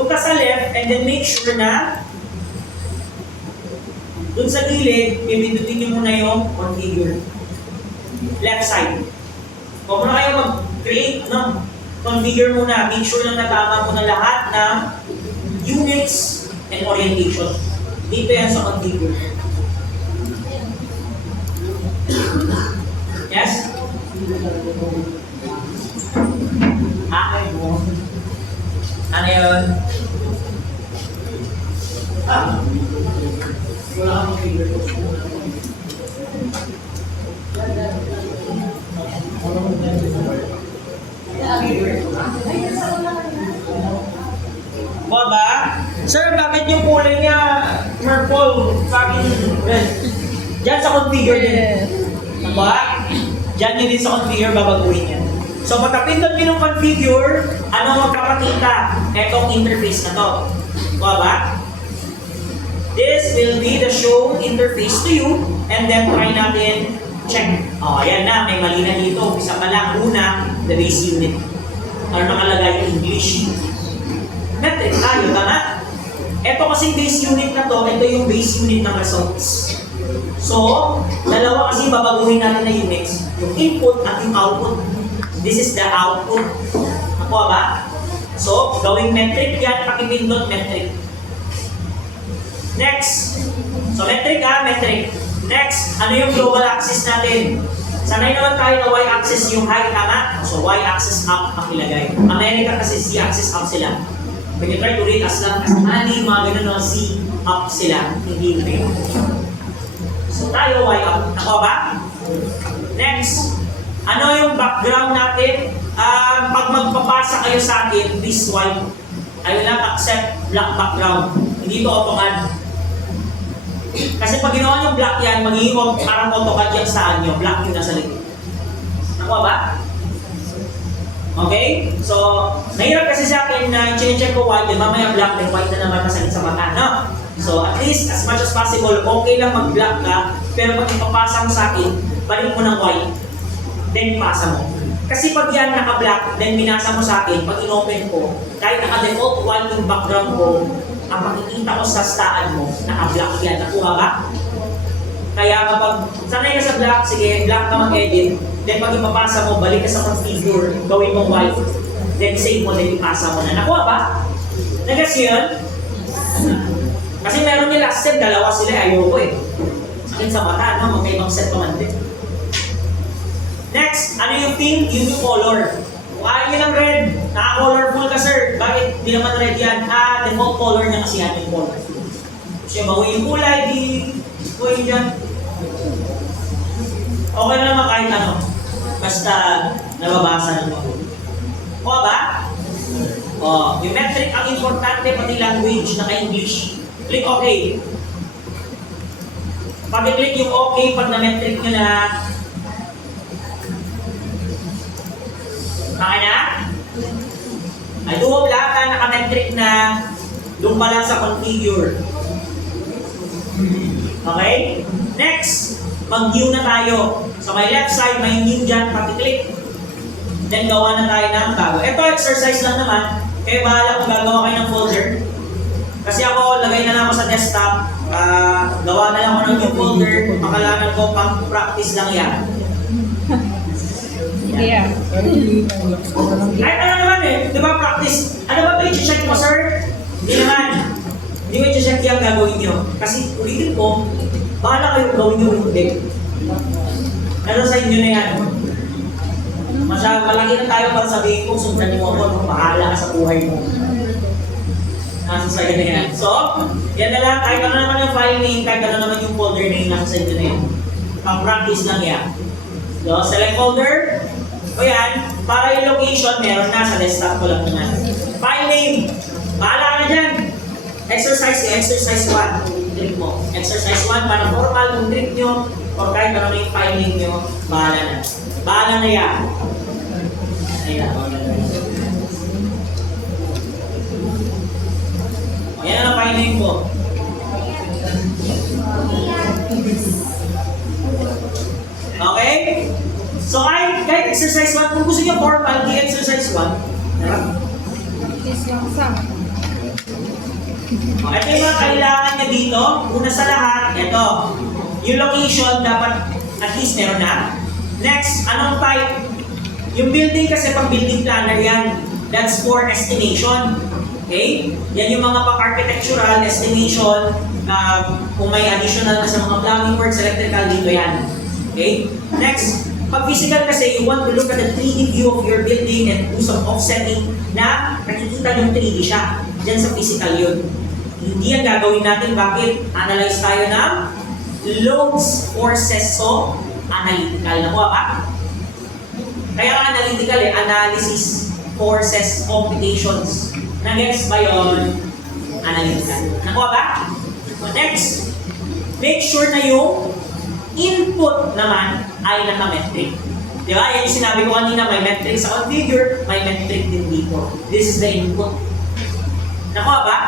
punta sa left and then make sure na dun sa gilid, pipindutin nyo muna yung configure. Left side. Huwag muna kayo mag-create, no? Configure muna. Make sure lang natama mo na lahat ng units and orientation. Dito yan sa configure. Yes? Okay mo. Ano yun? Wala kang configure. Ba? Sir, bakit yung kulay niya purple, fucking red? Diyan sa configure din. Ba? Diyan nyo din sa configure, babaguhin yan. So, pagkapindot nyo ng configure, ano magkakakita? Etong interface na to. Ba? This will be the show interface to you, and then try natin check. O, ayan na, may mali na dito. Isa pa lang, una, the base unit. Ano nakalagay? English. Metric tayo, tama? Ito kasing base unit na to, ito yung base unit ng results. So, dalawa kasi babaguhin natin na units. Yung input at yung output. This is the output. Nakuha ba? So, gawing metric yan, pakipindot metric. Next. So, metric metric. Next, ano yung global axis natin? Sanay naman tayo na y-axis yung height, tama? So, y-axis up ang ilagay. America kasi z-axis up sila. When you try to read as lang as ani, mga ganun na z up sila. Hindi rin. So, tayo y up. Nakuha ba? Next, ano yung background natin? Pag magpapasa kayo sa akin, please swipe. I will not accept black background. Hindi to AutoCAD. Kasi pag ginawa nyo black yan, magiging parang AutoCAD yan saan nyo. Black yung nasa likod. Nakuha ba? Okay? So, mahirap kasi sa akin na check ko white, then mamaya black, then white na naman masakit sa mata, no? So, at least, as much as possible, okay lang mag-black ka, pero pag ipapasa mo sa akin, balik mo ng white, then pasa mo. Kasi pag yan naka-black, then minasa mo sa akin, pag in-open ko, kahit naka-default white yung background ko, ang makikita ko sa staan mo, naka-black yan. Nakuha ba? Kaya kapag sanay ka sa black, sige, black ka mag-edit, then pag ipapasa mo, balik ka sa configure, gawin mong white, then save mo, then ipasa mo na. Nakuha ba? Nagas yun? Kasi meron nila set, dalawa sila, ayoko eh. Sakin sa mata, no? Magkaibang set naman din. Next, ano yung theme? Yung color. Kung ayaw nyo ng red, naka-colorful ka sir. Bakit di naman red yan? Default color niya kasi yan yung color. Siya bawi yung kulay, di kuhin dyan. Okay na naman kahit ano. Basta nababasa na mo. Kuha ba? Yung metric ang importante, pati language, naka-English. Click OK. Pag-click yung OK, pag na-metric nyo na, baka na? Ay, duwag lahat na naka-metric na doon pa lang sa configure. Okay? Next, mag-new na tayo. Sa may left side, may new dyan, pati-click. Then, gawa na tayo ng bago. Ito, exercise lang naman. Kaya bahala kung gagawa kayo ng folder. Kasi ako, lagay na lang ako sa desktop. Gawa na lang ako ng new folder. Pakalanan ko, pang-practice lang yan. Yeah. Kahit ano naman eh, di ba practice? Ano ba i-check mo sir? Hindi naman. Hindi mo i-check yung gagawin nyo. Kasi ulitin ko, bahala kayo gawin nyo hindi. Ano sa inyo na yan? Malaki na tayo para sabihin ko, sundan mo ako, bahala ka sa buhay mo. Nasa sa'yo na yan. So, yan na lang, kahit ano naman yung file name, kahit ano naman yung folder name, nasa sa'yo na yan. Pang-practice lang yan. So, select folder. O yan, para yung location, meron na sa desktop ko lang naman. File name. Bahala ka na dyan. Exercise 1. Trip mo. Exercise 1, para formal yung trip nyo, or kahit ano yung file name nyo, bahala na. Bahala na yan. Ayan. O yan ang file name ko. Okay? So, kahit exercise 1, kung gusto nyo formal, di exercise 1. This lang sa. Ito yung mga kailangan niya dito. Una sa lahat, ito. Yung location, dapat at least meron na. Next, anong type? Yung building kasi pang building planner yan. That's for estimation. Okay? Yan yung mga pang-architectural estimation. Kung may additional na sa mga plumbing works, electrical, dito yan. Okay? Next, pag physical kasi, you want to look at the 3D view of your building and do some offsetting na nakikita yung 3D siya. Diyan sa physical yun. Hindi yan gagawin natin. Bakit? Analyze tayo ng loads, forces, so analytical. Nakuha ba? Kaya analytical analysis, forces, computations. Nag-gets ba yun? Analytical. Nakuha ba? Next, make sure na yung input naman ay naka-metric. Di ba? Yan yung sinabi ko kanina, may metric sa configure, may metric din dito. This is the input. Nakuha ba?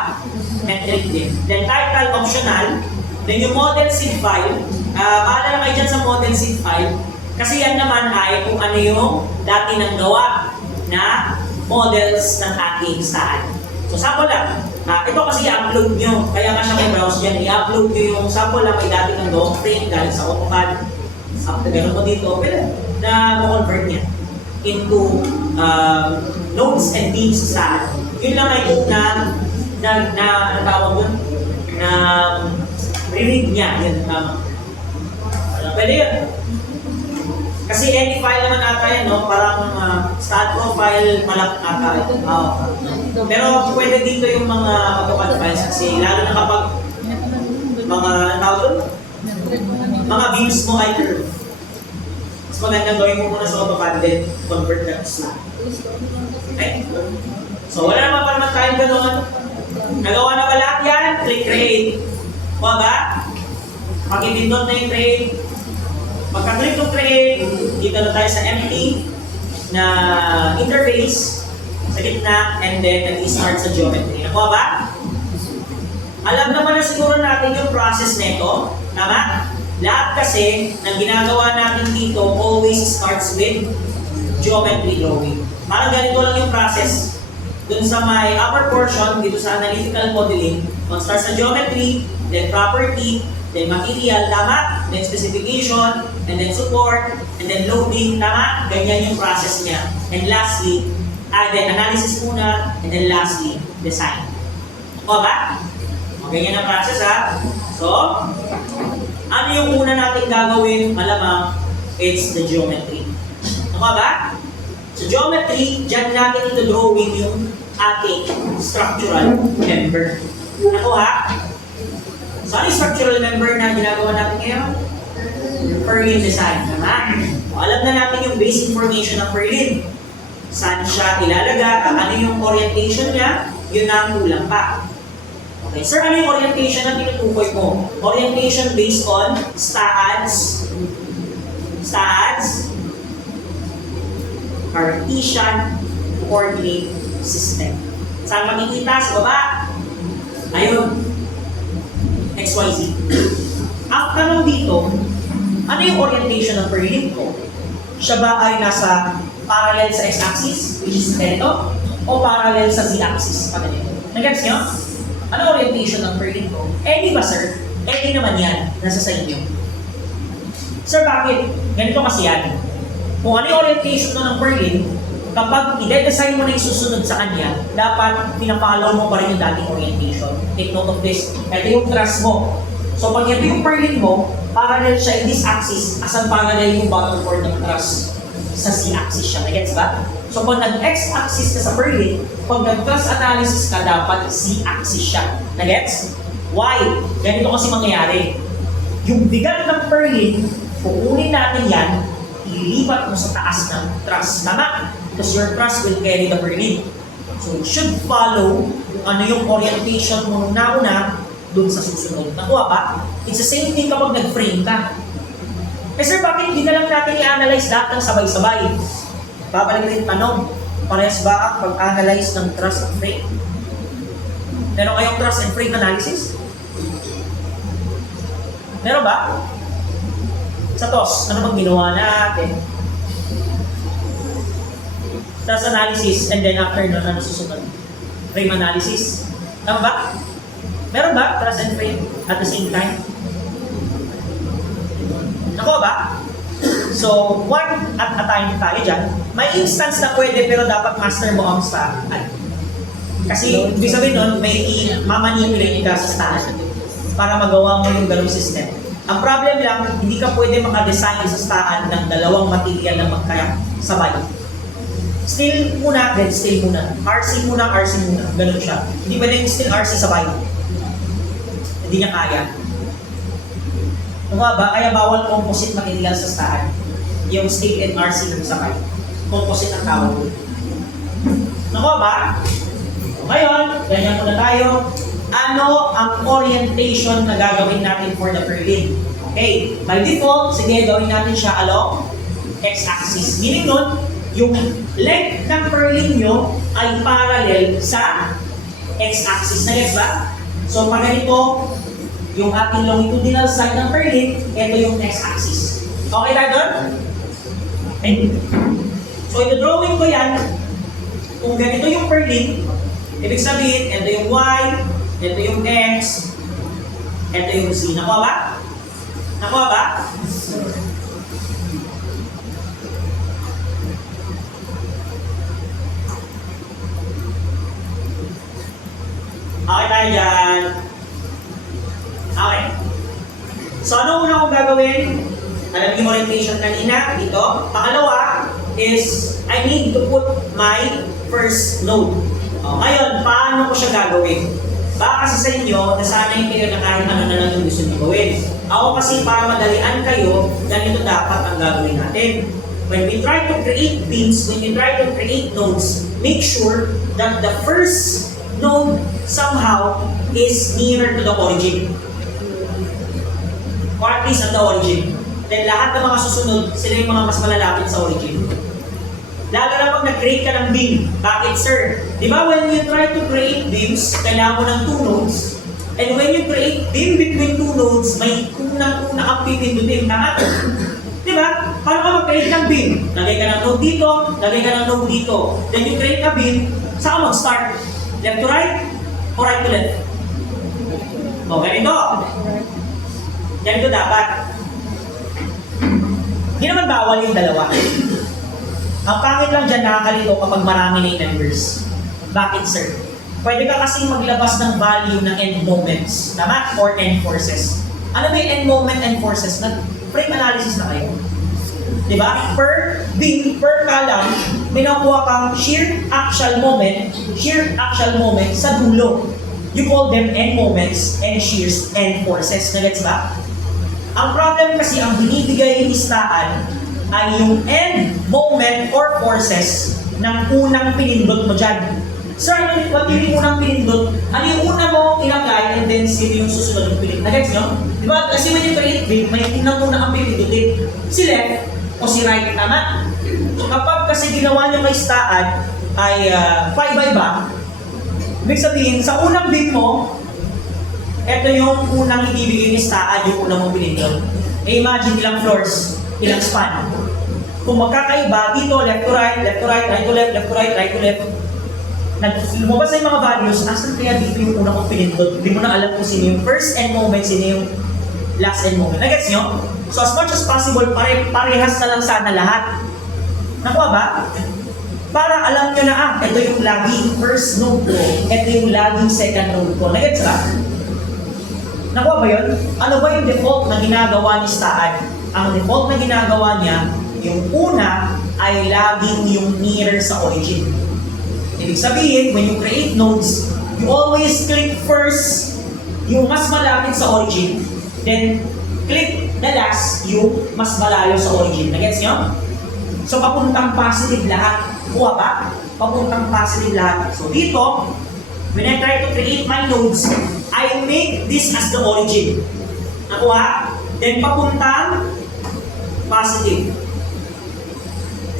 Metric din. Then title optional. Then yung model seed file. Bahala na kayo dyan sa model seed file. Kasi yan naman ay kung ano yung dati nang gawa na models ng ating saan. So sample lang. Ito kasi i-upload nyo. Kaya nga siya may browse dyan. I-upload nyo yung sample lang may dati nang gawang frame galing sa AutoCAD. After ganun mo dito, pwede na mo-convert niya into nodes and beams sa saan. Yun lang ay kung na tawag yun, na re-read niya, yun, tama. Pwede yun. Kasi any file naman ata yan, no? Parang stat profile malak ata. Pero pwede dito yung mga AutoCAD files kasi lalo na kapag mga tawag doon, mga beams mo ay curve. Mas magandang gawin mo muna sa AutoCAD din, convert that to. Okay? So wala naman pa naman tayong gano'n. Nagawa na ba lahat yan? Click create. Kuha ba? Pag-ipindot na yung create. Pagka-click to create, dito na tayo sa empty na interface sa gitna and then nag-start sa geometry. Nakuha ba? Alam naman na siguro natin yung process nito. Tama? Lahat kasi ng ginagawa natin dito always starts with geometry drawing. Parang ganito lang yung process. Dun sa may upper portion, dito sa analytical modeling, mag-start sa geometry, then property, then material, tama? Then specification, and then support, and then loading, tama? Ganyan yung process niya. And lastly, then analysis muna, and then lastly, design. O ba? O, ganyan ang process ha. So, ano yung una natin gagawin? Malamang, it's the geometry. O ba? Sa geometry, dyan natin ito drawing yung ating structural member. Nakuha? So, ano yung structural member na ginagawa natin ngayon? Purlin design. Tama? O, alam na natin yung base information ng Purlin. Saan siya ilalaga? Ano yung orientation niya? Yun na ang kulang pa. Okay, sir, ano yung orientation na tinutukoy mo? Orientation based on STAADS, Cartesian Coordinate System. Saan makikita? Sa baba? Ayun. XYZ. Ang tanong dito, ano yung orientation ng Purlin ko? Siya ba ay nasa parallel sa x-axis, which is ganito, o parallel sa z-axis, pa ganito? Nag-gets nyo? Ano orientation ng Purlin ko? Any ba, sir? Any naman yan, nasa sa inyo. Sir, bakit? Ganito kasi yan. Kung ano yung orientation ng Purlin, kapag i-design mo na yung susunod sa kanya, dapat pinapalaw mo pa rin yung dating orientation. Take note of this. Ito yung truss mo. So pag ito yung Purlin mo, parallel siya in this axis, asan parallel yung bottom chord ng truss? Sa z-axis siya. Nagets ba? So pag nag-x-axis ka sa Purlin, pag nag-truss analysis ka, dapat z-axis siya. Nagets? Why? Ganito kasi mangyayari. Yung bigat ng Purlin, kukunin natin yan, ilipat mo sa taas ng truss. Tama? Because your truss will carry the Purlin. So it should follow kung ano yung orientation mo nung nauna dun sa susunod. Nakuha ba? It's the same thing kapag nag-frame ka. Eh sir, bakit hindi na lang natin i-analyze lahat ng sabay-sabay? Babalik rin tanong, parehas ba ang pag-analyze ng truss and frame? Meron kayong truss and frame analysis? Meron ba? Sa TOS, ano bang ginawa natin? Truss analysis, and then after nun, ano susunod? Frame analysis. Tama ba? Meron ba trust and faith at the same time? Nakuha ba? So, one at a time tayo dyan. May instance na pwede pero dapat master mo ang stahan. Kasi, ibig sabihin nun, may mamanipulate ka sa stahan para magawa mo yung ganung system. Ang problem lang, hindi ka pwede makadesign sa stahan ng dalawang material na magkasabay. Steel muna, then steel muna. RC muna, RC muna. Ganun siya. Hindi pwede yung steel RC sabay. Hindi niya kaya. Diba ba? Kaya bawal composite material sa stahan. Yung steel and RC ng sabay. Composite ang tawag. Nakuha ba? Ngayon, ganyan muna tayo. Ano ang orientation na gagawin natin for the purlin? Okay, by default, sige, gawin natin siya along x-axis. Meaning nun, yung length ng purlin nyo ay parallel sa x-axis. Na-gets ba? So, pag ganito, yung ating longitudinal side ng purlin, ito yung x-axis. Okay tayo doon? Okay. So, ito drawing ko yan. Kung ganito yung purlin, ibig sabihin, ito yung y, ito yung x, ito yung z. Nakuha ba? Nakuha ba? Okay tayo dyan. Okay. So, ano una kong gagawin? Alam niyo yung orientation kanina, dito. Pangalawa is, I need to put my first node. Ngayon, paano ko siya gagawin? Baka kasi sa inyo, nasanay kayo na kahit ano na lang yung gusto nyo gawin. Ako kasi para madalian kayo, ganito dapat ang gagawin natin. When we try to create beams, when you try to create nodes, make sure that the first node somehow is nearer to the origin. Or at least at the origin. Then lahat ng mga susunod, sila yung mga mas malalapit sa origin. Lalo na pag nag-create ka ng beam. Bakit, sir? Di ba when you try to create beams, kailangan mo ng two nodes. And when you create beam between two nodes, may unang-una kang pipindutin. Tama? Di ba? Paano ka mag-create ng beam? Lagay ka ng node dito, lagay ka ng node dito. Then you create a beam, saan ka mag-start? Left to right? O right to left? O, ganito. Ganito dapat. Hindi naman bawal yung dalawa. Ang pangit lang dyan, nakakalito kapag marami na yung numbers. Bakit, sir? Pwede ka kasing maglabas ng value ng end moments. Tama? Or end forces. Ano ba yung end moment, end forces? Nag-frame analysis na kayo. Diba? Per beam, per column, may nakuha kang shear axial moment sa dulo. You call them end moments, end shears, end forces. Nagets ba? Ang problem kasi, ang binibigay ni listahan ay yung end moment or forces ng unang pinindot mo dyan. Sir, what yung unang pinindot? Ano yung una mo ilagay and then sino yung susunod ng pinindot? Nagets nyo? Diba? Kasi when you create beam, may unang-una kang pinindutin. Si left o si right, tama? Kapag kasi ginawa nyo kay listahan ay paiba-iba, ibig sabihin, sa unang beam mo, ito yung unang ibibigay ni listahan, yung unang mong pinindot. Imagine ilang floors, ilang span. Kung magkakaiba, dito, left to right, left to right, right to left, left to right, right to left. Lumabas na yung mga values, asan kaya dito yung unang kong pinindot? Hindi mo na alam kung sino yung first end moment, sino yung last end moment. Nagets nyo? So as much as possible, parehas na lang sana lahat. Nakuha ba? Para alam nyo na, ito yung laging first node ko, ito yung laging second node ko. Nagets ba? Nakuha ba yun? Ano ba yung default na ginagawa ni Staan? Ang default na ginagawa niya, yung una ay laging yung nearer sa origin. Ibig sabihin, when you create nodes, you always click first yung mas malapit sa origin. Then, click the last yung mas malayo sa origin. Nagets nyo? So, papuntang positive lahat. Kuha ba? Papuntang positive lahat. So, dito, when I try to create my nodes, I make this as the origin. Nakuha? Then, papuntang positive.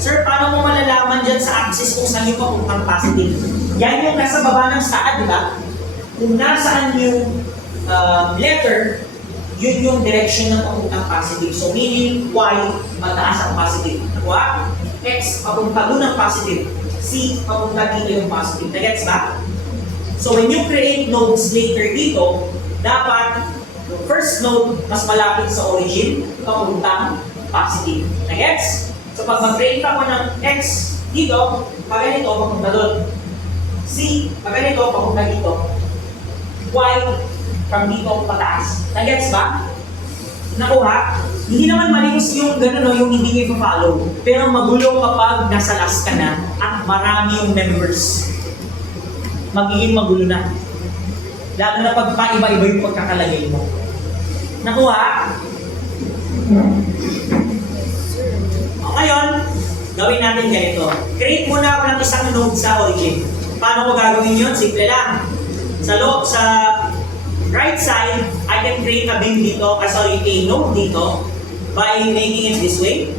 Sir, paano mo malalaman dyan sa axis kung saan yung papuntang positive? Yan yung nasa baba ng saan, di ba? Kung nasaan yung letter, yun yung direction ng papuntang positive. So, meaning, Y, mataas ang positive. Nakuha? X, papunta doon ang positive. C, papunta dito yung positive. Nagets ba? So when you create nodes later dito, dapat yung first node mas malapit sa origin, papuntang positive. Nagets? So pag mag-create ako ng X dito, pag ganito, papunta doon. C, pag ganito, papunta dito. Y, from dito pataas. Nagets ba? Nakuha? Hindi naman malimos yung gano'n, no, yung hindi nyo follow. Pero magulo kapag nasa last ka na at marami yung members. Magiging magulo na. Lalo na pag paiba-iba yung pagkakalagay mo. Nakuha? Ngayon, gawin natin ganito. Create muna ako ng isang node sa origin. Paano ko gagawin yun? Simple lang. Sa right side, I can create a beam dito, a node dito by making it this way.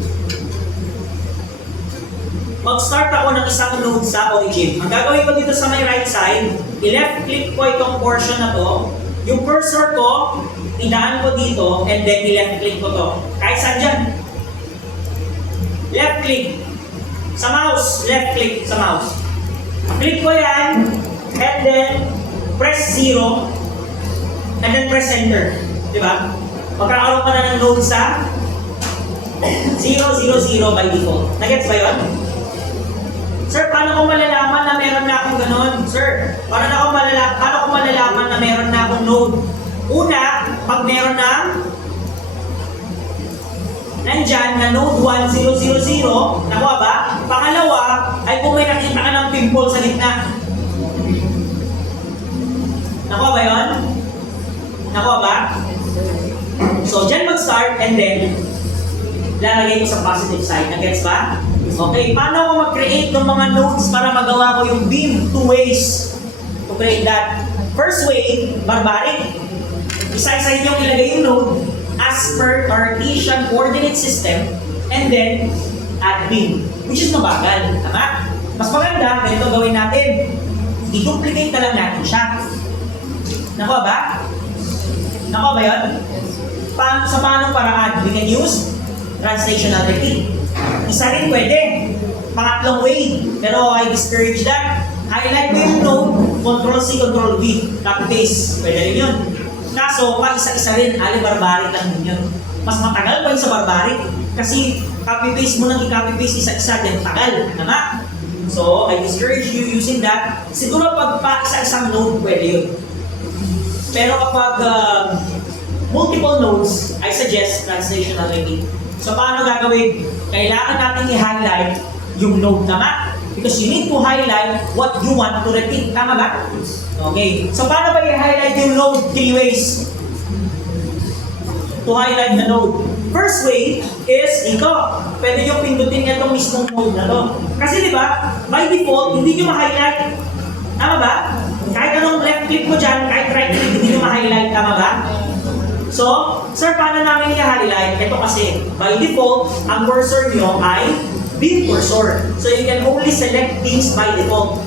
Mag-start ako ng isang node sa origin. Ang gagawin ko dito sa my right side, i-left click ko itong portion na to. Yung cursor ko, idaan ko dito, and then i-left click ko to. Kahit saan dyan. Left click. Sa mouse, left click sa mouse. Click ko yan, and then press 0, and then press enter. Diba? Magkakaroon ka na ng node sa 0, 0, 0 by default. Nagets ba yun? Sir, paano ko malalaman na meron na akong ganon? Sir, paano ko malalaman na meron na akong node? Una, pag meron na nandyan na node 1, 0, 0, 0, nakuha ba? Pangalawa, ay kung may nakita ka ng pimple sa gitna. Nakuha ba yun? Nakuha ba? So, dyan mag-start and then lalagay ko sa positive side. Nagets ba? Okay, paano ako mag-create ng mga nodes para magawa ko yung beam? Two ways to create that. First way, barbaric. Isa-isa inyong ilagay yung node as per Cartesian coordinate system and then add beam, which is mabagal. Tama? Mas maganda, ganito gawin natin. I-duplicate na lang natin siya. Nakuha ba? Nakuha ba yun? Sa paanong paraan? We can use translational technique. Isa rin pwede. Pangatlong way. Pero I discourage that. Highlight mo yung node, Ctrl-C, Ctrl-V. Copy-paste. Pwede rin yun. Kaso, isa-isa rin. Barbaric lang din yun. Mas matagal pa yun sa barbaric. Kasi copy-paste mo nang i-copy-paste isa-isa din. Tagal. Tama? So, I discourage you using that. Siguro pag isa-isang node, pwede yun. Pero kapag multiple nodes, I suggest translational technique. So, paano gagawin? Kailangan natin i-highlight yung node tama. Because you need to highlight what you want to repeat. Tama ba? Okay. So, paano ba i-highlight yung node? Three ways to highlight the node. First way is ito. Pwede nyo pindutin itong mismong node na to. Kasi di ba, by default, hindi nyo ma-highlight. Tama ba? Kahit anong left click mo dyan, kahit right click, hindi nyo ma-highlight. Tama ba? So, sir, paano namin i-highlight? Ito kasi, by default, ang cursor nyo ay beam cursor. So, you can only select beams by default.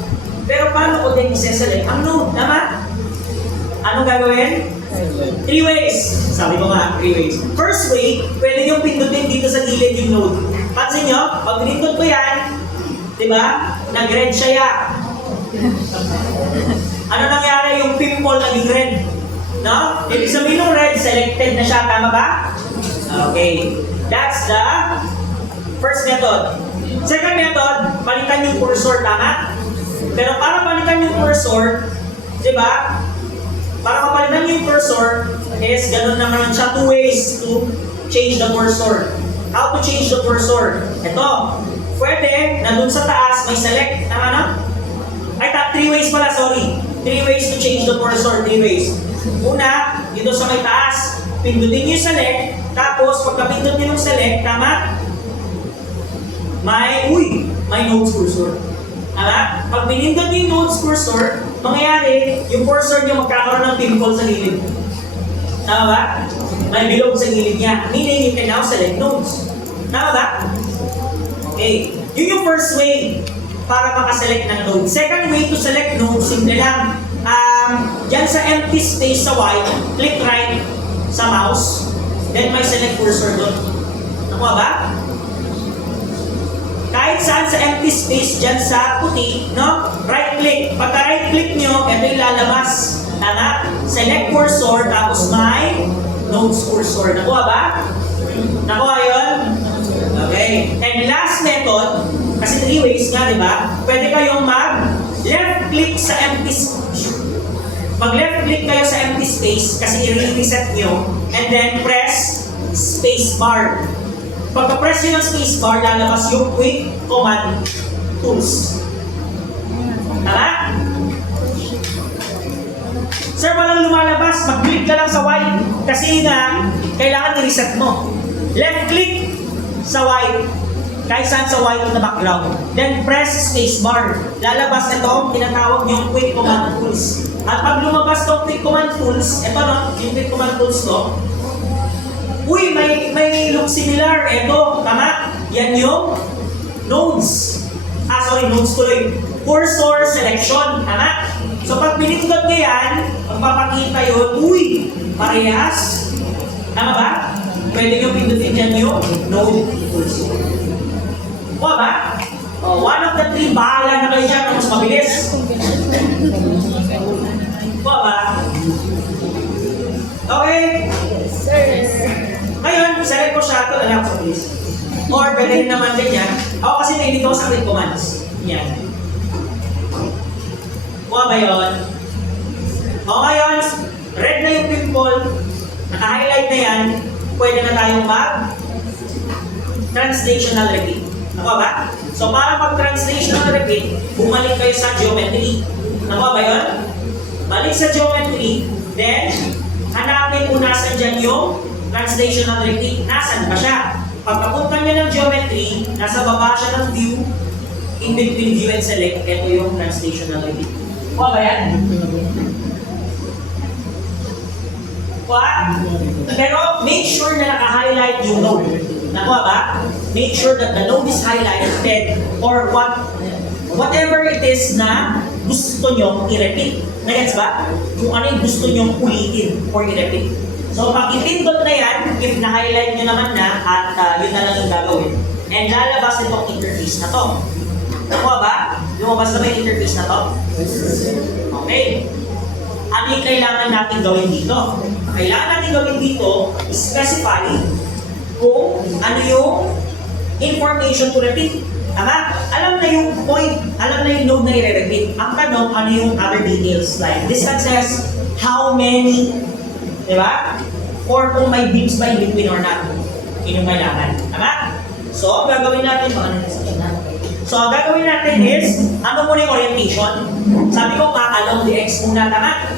Pero paano ko din i-select ang node? Tama? Anong gagawin? Three ways. Sabi ko nga, three ways. First way, pwede nyo pindutin dito sa gilid yung node. Pansin nyo, pag pinindot ko yan, di ba? Nag-red siya ya. Ano nangyari? Yung pimple naging red. No? Ibig sabihin ng red, selected na siya. Tama ba? Okay. That's the first method. Second method, palitan yung cursor. Tama? Pero para palitan yung cursor, di ba? Para kapalitan yung cursor, is ganun naman siya. Two ways to change the cursor. How to change the cursor? Ito. Pwede, nandun sa taas, may select. Tama na? Ay, three ways pala, sorry. Three ways to change the cursor. Three ways. Una, dito sa may taas, pindutin nyo yung select, tapos pagka-pindot nyo yung select, tama? May nodes cursor. Tama? Pag pinindot nyo yung nodes cursor, mangyayari, yung cursor nyo magkakaroon ng pimple sa gilid. Tama ba? May bilog sa gilid niya. Meaning, you can now select nodes. Tama ba? Okay. Yun yung first way para makaselect ng node. Second way to select node, simple lang. Diyan sa empty space sa white, click right sa mouse, then may select cursor doon. Nakuha ba? kahit saan sa empty space dyan sa puti, no? Right click. Pagka right click nyo, ito yung lalabas. Tama? Select cursor, tapos may nodes cursor. Nakuha ba? Nakuha yun? Okay. And last method, kasi 3 ways nga, di ba? Pwede kayong mag-left click sa empty space. Mag-left click kayo sa empty space kasi i-reset nyo. And then press space bar. Pagka-press nyo ng space bar, lalabas yung quick command tools. Tama? Sir, walang lumalabas. Mag-click ka lang sa white. Kasi nga, kailangan i-reset mo. Left click sa white. Kahit saan sa white na background. Then press space bar. Lalabas ito, tinatawag yung quick command tools. At pag lumabas itong quick command tools, ito no, yung quick command tools to, uy, may look similar. Ito, tama? Yan yung nodes. Nodes tuloy. Cursor selection, tama? So pag pinindot nyo yan, magpapakita yun, uy, parehas. Tama ba? Pwede nyo pindutin dyan yung node cursor. Kuha ba? One of the 3, bahala na kayo dyan, mas mabilis. Kuha ba? Okay? Ngayon, select ko siya ito, alam ko please. Or pwede rin naman ganyan. Ako kasi nahilig ako sa quick commands. Yan. Kuha ba yun? O ngayon, red na yung pimple, naka-highlight na yan, pwede na tayong mag-translational repeat. Nakuha ba? So para mag-translational repeat, bumalik kayo sa geometry. Nakuha ba yun? Balik sa geometry, then hanapin kung nasan dyan yung translational repeat. Nasaan ba siya? Pagkapunta niya ng geometry, nasa baba siya ng view, in between view and select, ito yung translational repeat. Kuha ba yan? Kuha? Pero make sure na naka-highlight yung node. Nakuha ba? Make sure that the node is highlighted or whatever it is na gusto nyo i-repeat. Nagets ba? Kung ano yung gusto nyo ulitin or i-repeat. So pag ipindot na yan, if na-highlight nyo naman na at yun na lang yung gagawin. And lalabas itong interface na to. Nakuha ba? Lumabas na ba yung interface na to? Okay. Ano yung kailangan natin gawin dito? Kailangan natin gawin dito is specify kung ano yung information to repeat. Tama? Alam na yung point, alam na yung node na i-repeat. Ang tanong, ano yung other details like distances, how many, di ba? Or kung may beams ba in between or not. Yun yung kailangan. Tama? So, ang gagawin natin, So, ang gagawin natin is, ano muna yung orientation? Sabi ko, along the x muna, tama?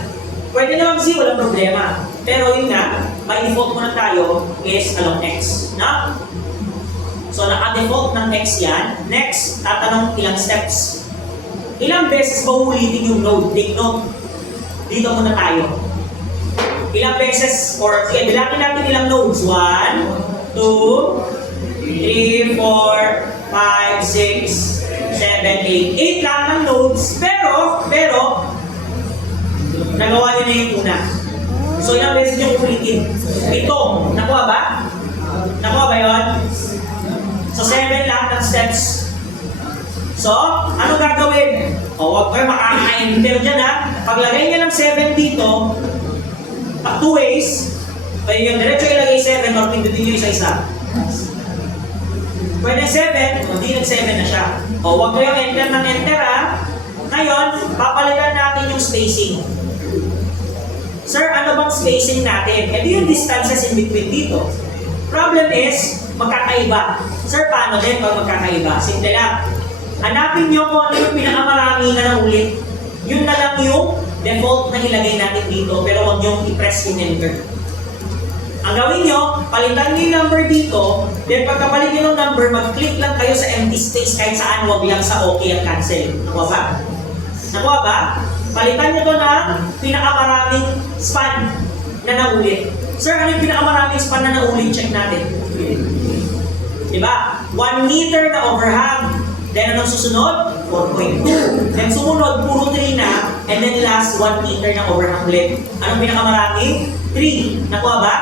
Pwede naman kasi walang problema. Pero yun nga, by default muna tayo is along x. Na? So, naka-default ng x yan. Next, tatanong ilang steps. Ilang beses ba ulitin yung node? Take note. Dito muna tayo. Ilang beses, or sige, bilangin natin ilang nodes. 1, 2, 3, 4, 5, 6, 7, 8. 8 lang ng nodes. Pero, nagawa nyo na yung una. So, ilang beses nyo ulitin? Ito. Nakuha ba? Nakuha ba yun? So, 7 lang ng steps. So, ano gagawin? Huwag kayo makaka-enter dyan ha. Paglagay niya ng 7 dito, 2 ways, pwede yung diretso ilagay 7 or pindutin nyo isa-isa. Pwede 7, hindi nag-7 na siya. Huwag kayo enter ng enter ha. Ngayon, papalitan natin yung spacing. Sir, ano bang spacing natin? Ito yung distances in between dito. Problem is, magkakaiba. Sir, paano din pag magkakaiba? Simple lang. Hanapin nyo kung ano yung pinakamarami na naulit. Yun na lang yung default na ilagay natin dito, pero huwag nyo i-press yung enter. Ang gawin nyo, palitan nyo yung number dito, then pagkapalit nyo ng number, mag-click lang kayo sa empty space kahit saan, huwag lang sa okay at cancel. Nakuha ba? Nakuha ba? Palitan nyo to ng pinakamaraming span na naulit. Sir, ano yung pinakamaraming span na naulit? Check natin. Diba? 1 meter na overhang. Then anong susunod? 4.2. Then sumunod, puro 3 na. And then last, 1 meter na overhang ulit. Anong pinakamarami? 3. Nakuha ba?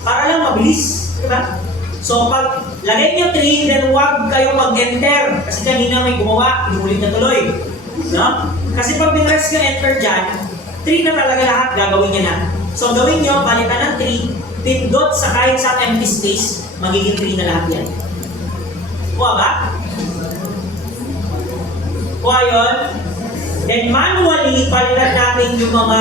Para lang mabilis. Diba? So pag Lagay nyo 3, then huwag kayo mag-enter. Kasi kanina may gumawa, inulit na tuloy. No? Kasi pag pinress nyo enter dyan, 3 na talaga lahat, gagawin nyo na. So gawin nyo, palitan ng 3, pindot sa kahit sa empty space, magiging 3 na lahat yan. Kuha ba? Kuha yun? Then manually, palitan natin yung mga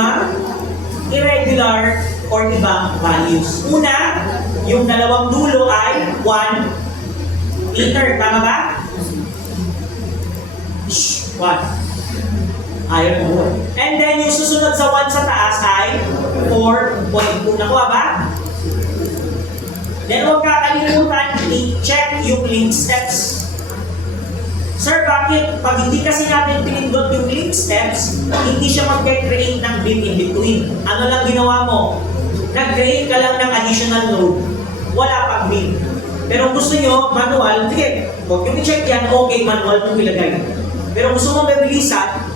irregular or ibang values. Una, yung dalawang dulo ay 1 meter. Tama ba? 1. Ayaw mo. And then yung susunod sa 1 sa taas ay 4.2. Nakuha ba? Then huwag kakalimutan, i-check yung link steps. Sir, bakit pag hindi kasi natin pinindot yung link steps, hindi siya mag-create ng beam in between? Ano lang ginawa mo? Nag-create ka lang ng additional node. Wala pang beam. Pero gusto nyo, manual, sige, huwag yung i-check yan, okay, manual itong ilagay. Pero gusto mo mabilisan,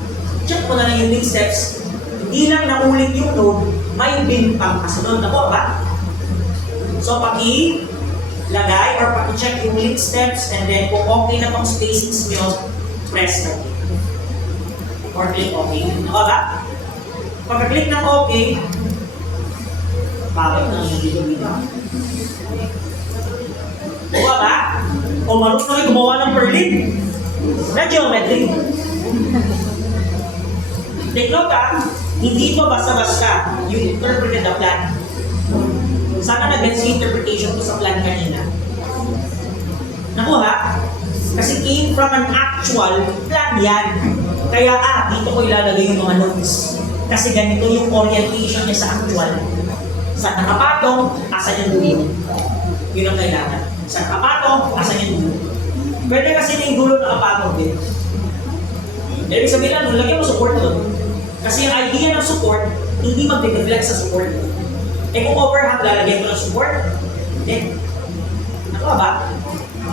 check mo na lang yung link steps. Hindi lang naulit yung node, may beam pang kasunod. Ako ba? So, paki-lagay or paki-check yung link steps and then kung okay na tong spacings nyo, press OK. Or click OK. Ako ba? Pagka-click ng OK, bakit nang hindi ko dito? Kuha ba? O marunong kayo gumawa ng Perlin? Na geometry. Take note hindi ito basta-basta. You interpreted the plan. Sana nag-gets yung interpretation ko sa plan kanina. Nakuha? Kasi came from an actual plan yan. Kaya dito ko ilalagay yung mga notes. Kasi ganito yung orientation niya sa actual. Sa nakapatong, asan yung dulo. Yun ang kailangan. Sa nakapatong, asan yung dulo. Pwede kasi na yung dulo nakapatong din. Ibig sabihin lang, lagyan mo support doon. Kasi yung idea ng support, hindi mag-deflect sa support. Kung overhang, lalagyan ko ng support. Hindi. Nakuha ba?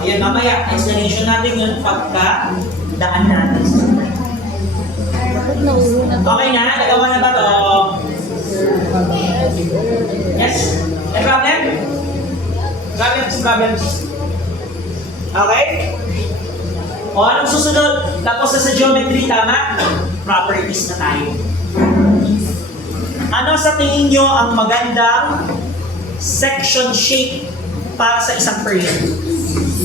Ayan, mamaya, explanation natin yun pagka daan natin. Okay na? Nagawa na ba ito? Yes? May problem? Problem. Okay? O, anong susunod? Tapos na sa geometry, tama? Properties na tayo. Ano sa tingin nyo ang magandang section shape para sa isang Perlin?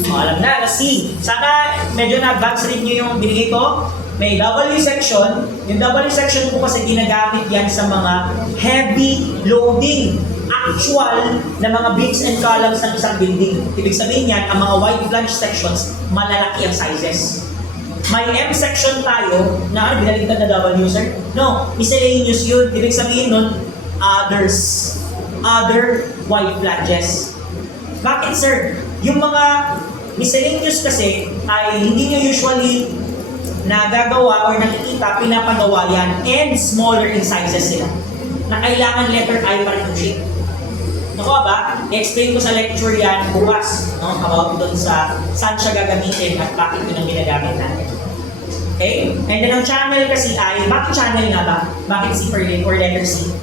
Alam na, let's see. Sana medyo na-advance rin nyo yung binigay ko. May W section. Yung W section po kasi ginagamit yan sa mga heavy loading. Actual na mga beams and columns ng isang building. Ibig sabihin yan, ang mga wide flange sections, malalaki ang sizes. May M section tayo na binaligtad na W, sir? No, miscellaneous yun. Ibig sabihin nun, others. Other wide flanges. Bakit, sir? Yung mga miscellaneous kasi ay hindi nyo usually nagagawa or nakikita, pinapagawa yan and smaller in sizes sila. Na kailangan letter I pa rin yung shape. Nakuha ba? I-explain ko sa lecture yan bukas, no? About doon sa saan siya gagamitin at bakit yun ang ginagamit natin. Okay? And then ang channel kasi ay, bakit channel nga ba? Bakit si Perlin or letter C?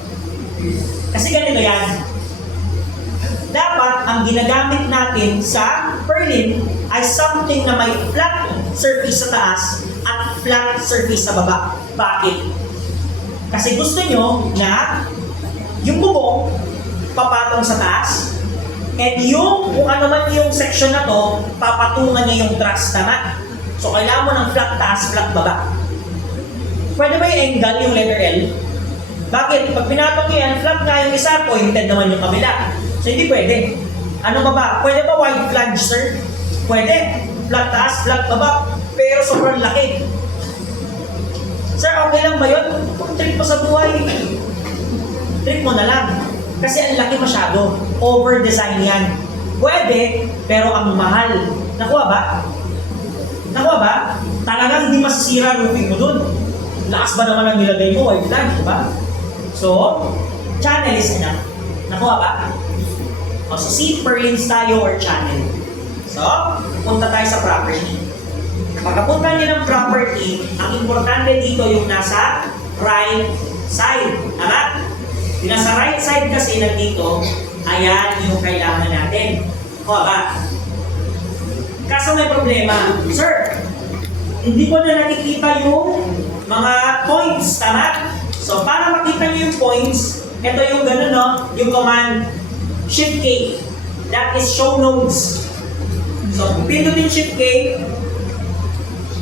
Kasi ganito yan. Dapat ang ginagamit natin sa Perlin ay something na may flat surface sa taas at flat surface sa baba. Bakit? Kasi gusto nyo na yung bubong papatong sa taas and yung kung ano man yung section na to, papatungan niya yung truss, tama? So, kailangan mo ng flat taas, flat baba. Pwede ba yung angle, yung letter L? Bakit? Pag pinatong yan, flat nga yung isa, pointed naman yung kabila. So, hindi pwede. Ano ba? Pwede ba wide flange, sir? Pwede. Flat taas, flat baba. Pero sobrang laki. Sir, okay lang ba yun? Kung trip mo sa buhay, trip mo na lang. Kasi ang laki masyado. Over-design yan. Pwede, pero ang mahal. Nakuha ba? Nakuha ba? Talagang hindi masisira roofing mo dun. Lakas ba naman ang nilagay mo? Wide flange, diba? So, channel is enough. Nakuha ba? O, so, see, Perlins tayo or channel. So, punta tayo sa property. Pagkapunta niyo ng property, ang importante dito yung nasa right side. Tama? Yung nasa right side kasi nandito, ayan yung kailangan natin. Nakuha ba? Kaso may problema. Sir, hindi ko na nakikita yung mga points, tama? So, para makita niyo yung points, ito yung gano'n, no? Yung command, Shift K. That is show nodes. So, pindutin Shift K,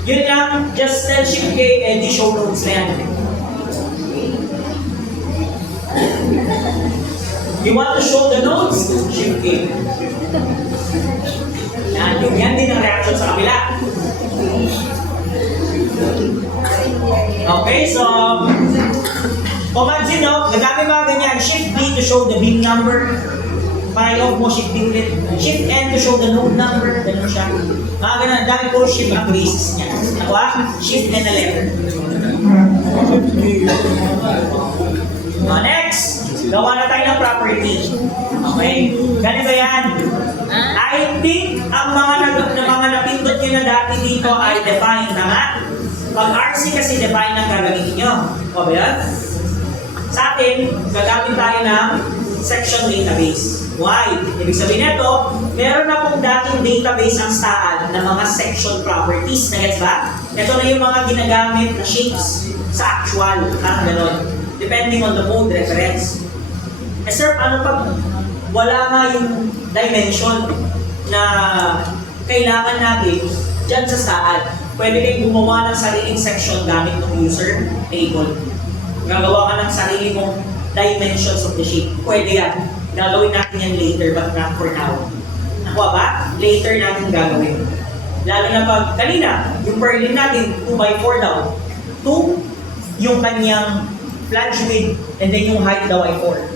yun lang, just tell Shift K, di show nodes na yan. You want to show the nodes? Shift K. Yan din ang reaction sa kabila. Okay, so command Z, no? Nagamit mga ganyan. Shift B to show the beam number. Pare-off mo, Shift B ulit. Shift N to show the node number. Ganun siya. Mga ganun, dami po shift ang basis niya. Nakuha? Shift N na letter. Next, gawa na tayo ng property. Okay? Ganito yan. I think ang mga napindot nyo na dati dito ay define, tama? Pag RC kasi define ang gagamitin nyo. O ba yan? Sa atin, gagamit tayo ng section database. Why? Ibig sabihin nito, meron na pong dating database ang staan ng mga section properties. Nagets ba? Ito na yung mga ginagamit na shapes sa actual. Parang gano'n. Depending on the mode reference. Eh sir, ano pag wala nga yung dimension na kailangan natin dyan sa staan? Pwede kayong gumawa ng sariling section gamit ng user table. Gagawa ka ng sarili mong dimensions of the shape. Pwede yan. Gagawin natin yan later, but not for now. Nakuha ba? Later natin gagawin. Lalo na pag, kanina, yung purlin natin, 2x4 daw. 2, yung kanyang flange width, and then yung height daw ay 4.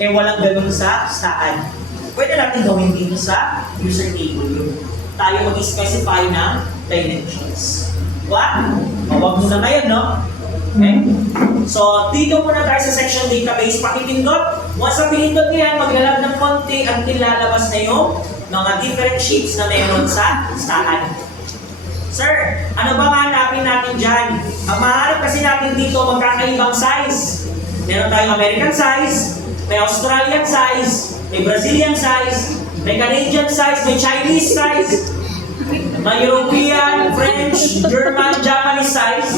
Eh, walang ganun sa staan. Pwede natin gawin dito sa user table yun. Tayo mag-specify ng dimensions. What? Mawag muna ngayon, no? Okay? So, dito muna tayo sa section database. Pakipindot. Once na pinindot nyo yan, maglalab ng konti until lalabas na yung mga different sheets na mayroon sa staan. Sir, ano ba hanapin natin dyan? Ang mahanap kasi natin dito, magkakaibang size. Meron tayong American size, may Australian size, may Brazilian size, may Canadian size, may Chinese size, may European, French, German, Japanese size.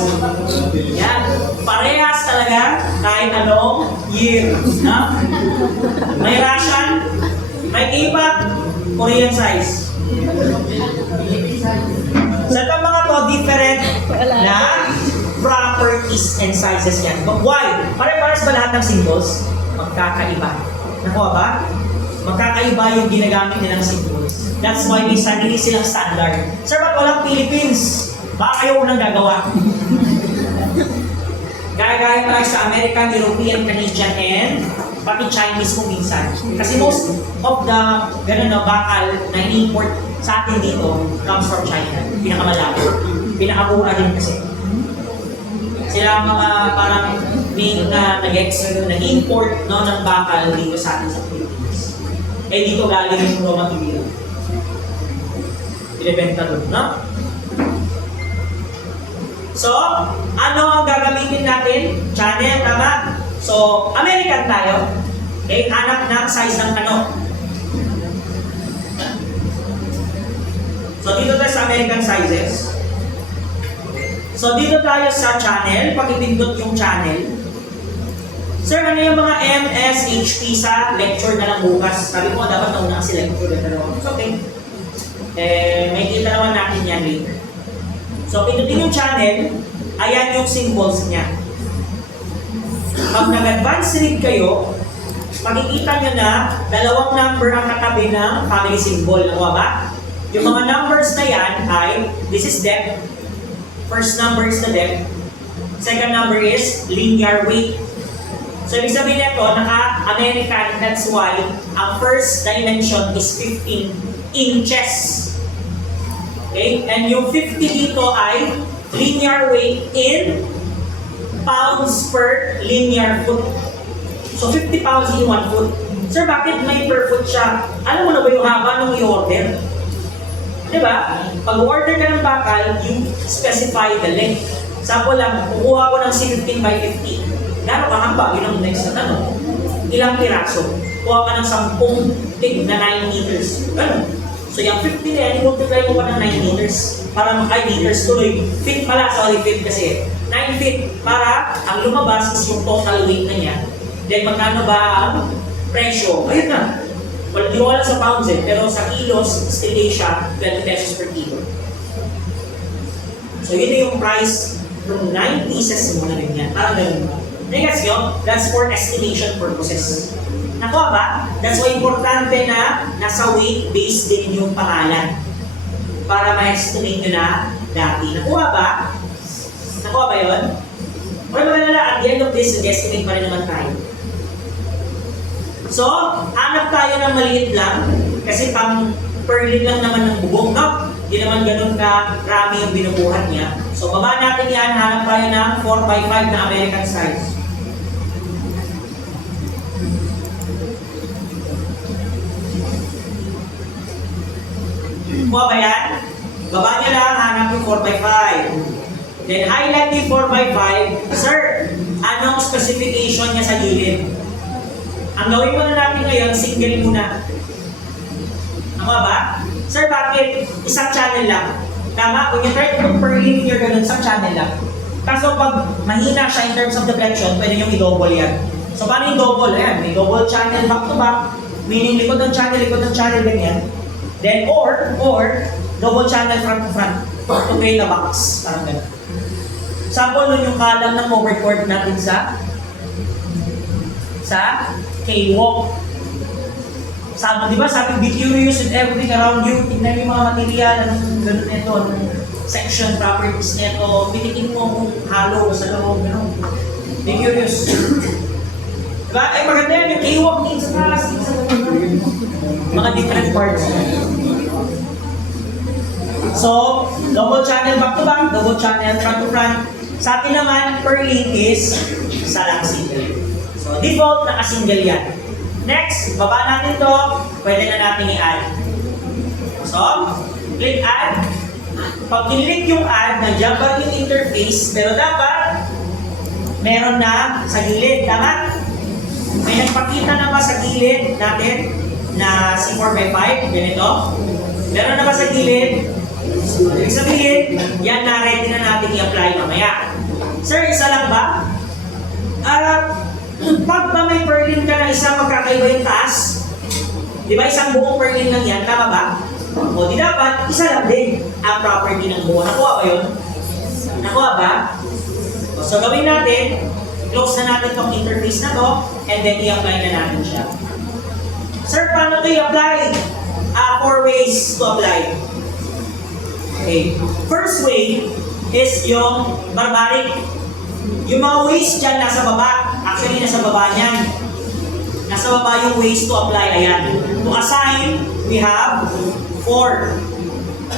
Yan. Parehas talaga kahit anong year. No? May Russian, may APAC, Korean size. So itong mga to, different na properties and sizes yan. But why? Pare-pares ba lahat ng symbols? Magkakaiba. Nakuha ba? Magkakaiba yung ginagamit nilang symbols. That's why may sarili silang standard. Sir, ba't walang Philippines? Baka kayo unang gagawa. Gaya-gaya tayo sa American, European, Canadian, and pati Chinese kung minsan. Kasi most of the ganun na bakal na in-import sa atin dito comes from China. Pinakamalaki. Pinakamura din kasi. Sila ang mga parang nag-import no, ng bakal dito sa atin sa Philippines. Eh dito galing yung raw material. Pinibenta doon, no? So, ano ang gagamitin natin? Channel, tama? So, American tayo. Okay, hanap ng size ng ano. So, dito tayo sa American sizes. So, dito tayo sa channel. Pag-ipindot yung channel. Sir, ano yung mga MSHP sa lecture na lang bukas? Sabi mo, dapat nauna kasi lecture. It's okay. May kita naman natin yan later. So, pindutin yung channel, ayan yung symbols niya. Pag nag-advance read kayo, makikita nyo na dalawang number ang katabi ng family symbol. Nakuha ba? Yung mga numbers na yan ay, this is depth. First number is the depth. Second number is linear weight. So, ibig sabihin nito, naka-American, that's why ang first dimension is 15 inches. Okay? And yung 50 dito ay linear weight in pounds per linear foot. So 50 pounds in 1 foot. Sir, bakit may per foot siya? Alam mo na ba yung haba nung i-order? Diba? Pag order ka ng bakal, you specify the length. Sample lang, kukuha ko ng 15 by 50. Gano'ng kahaba? Yun ang next na tanong. Ilang piraso? Kuha ka ng 10 tig na 9 meters. Gano'n. So yung 50 na yan, i-multiply mo pa ng 9 meters. Para meters tuloy. Feet pala, sorry, feet kasi. 9 feet para ang lumabas is yung total weight na niya. Then magkano ba ang presyo? Ayun na. Well, di ko alam sa pounds pero sa kilos, still siya 20 pesos per kilo. So yun na yung price ng 9 pieces mo na rin yan. Parang ganun ba? Next yun, that's for estimation purposes. Nakuha ba? That's why importante na nasa weight-based din yung pangalan. Para ma-estimate nyo na dati. Nakuha ba? Nakuha ba yun? Or magandala, at the end of this, nag-estimate pa rin naman tayo. So, hanap tayo ng maliit lang, kasi pang per lid lang naman ng bubong, no? Hindi naman ganun ka rami yung binubuhat niya. So, baba natin yan, hanap tayo ng 4x5 na American size. Kuha ba yan? Baba niya lang, hanap yung 4x5. Then, highlight yung 4x5. Sir, anong specification niya sa gilid? Ang gawin muna natin ngayon, single muna. Tama ba? Sir, bakit? Isang channel lang. Tama? Kung you try to put per linear ganun, isang channel lang. Kaso pag mahina siya in terms of deflection, pwede yung i-double yan. So, paano yung double? Ayan, may double channel back to back. Meaning, likod ng channel, ganyan. Then, or, double channel front to front. To create a box. Parang ganun. Sample nun yung column ng overcord natin sa K-walk. Sabi, di ba, sabi, be curious with everything around you. Tignan yung mga material, anong ganun nito, anong section, properties nito. Pinitin mo kung halo sa loob, gano'n. Be curious. Diba? Ay, maganda yan, yung K-walk din sa taas, sa mga different parts. So, double channel back to back, double channel front to front. Sa atin naman, per link is isa lang single. So, default, naka-single yan. Next, baba natin to, pwede na natin i-add. So, click add. Pag kinlik yung add, nandiyan pa rin yung interface, pero dapat meron na sa gilid, tama? May nagpakita na ba sa gilid natin na C4x5, ganito? Meron na ba sa gilid? Ibig sabihin, yan na ready na natin i-apply mamaya. Sir, isa lang ba? Pag ba may purlin ka na isang magkakaiba yung taas, di ba isang buong purlin lang yan, tama ba? O di dapat, isa lang din ang property ng buo. Nakuha ba yun? Nakuha ba? O, so gawin natin, close na natin itong interface na to, and then i-apply na natin siya. Sir, paano ito i-apply? 4 ways to apply. Okay. First way is yung barbaric. Yung mga ways dyan nasa baba. Actually, nasa baba niyan. Nasa baba yung ways to apply. Ayan. To assign, we have 4.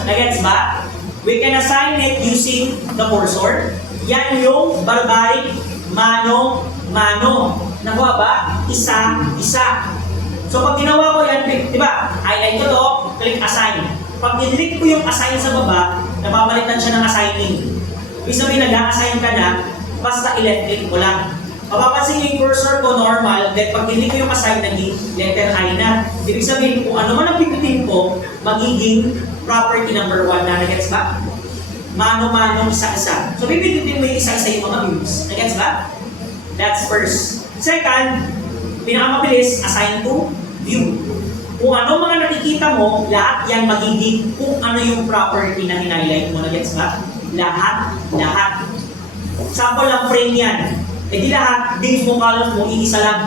Nagets ba? We can assign it using the cursor. Yan yung barbaric mano. Nakuha ba? Isa. So pag ginawa ko yan, di ba? Highlight ko to, click assign. Pag i-click ko yung assign sa baba, napapalitan siya ng assigning. Ibig sabihin, nag-assign ka na, basta i-left click mo lang. Mapapansin yung cursor ko normal, then pag i-click ko yung assign, naging letter I na. Ibig sabihin, kung ano man ang pindutin ko, magiging property number 1 na. Nagets ba? Mano-mano, isa-isa. So, pipindutin mo yung isa-isa yung mga views. Nagets ba? That's first. Second, pinakamabilis, assign to view. Kung ano mga nakikita mo, lahat yan magiging kung ano yung property na hinighlight mo. Nagets ba? Lahat. Sample lang frame yan. Eh di lahat, bins mo, columns mo, iisa lang.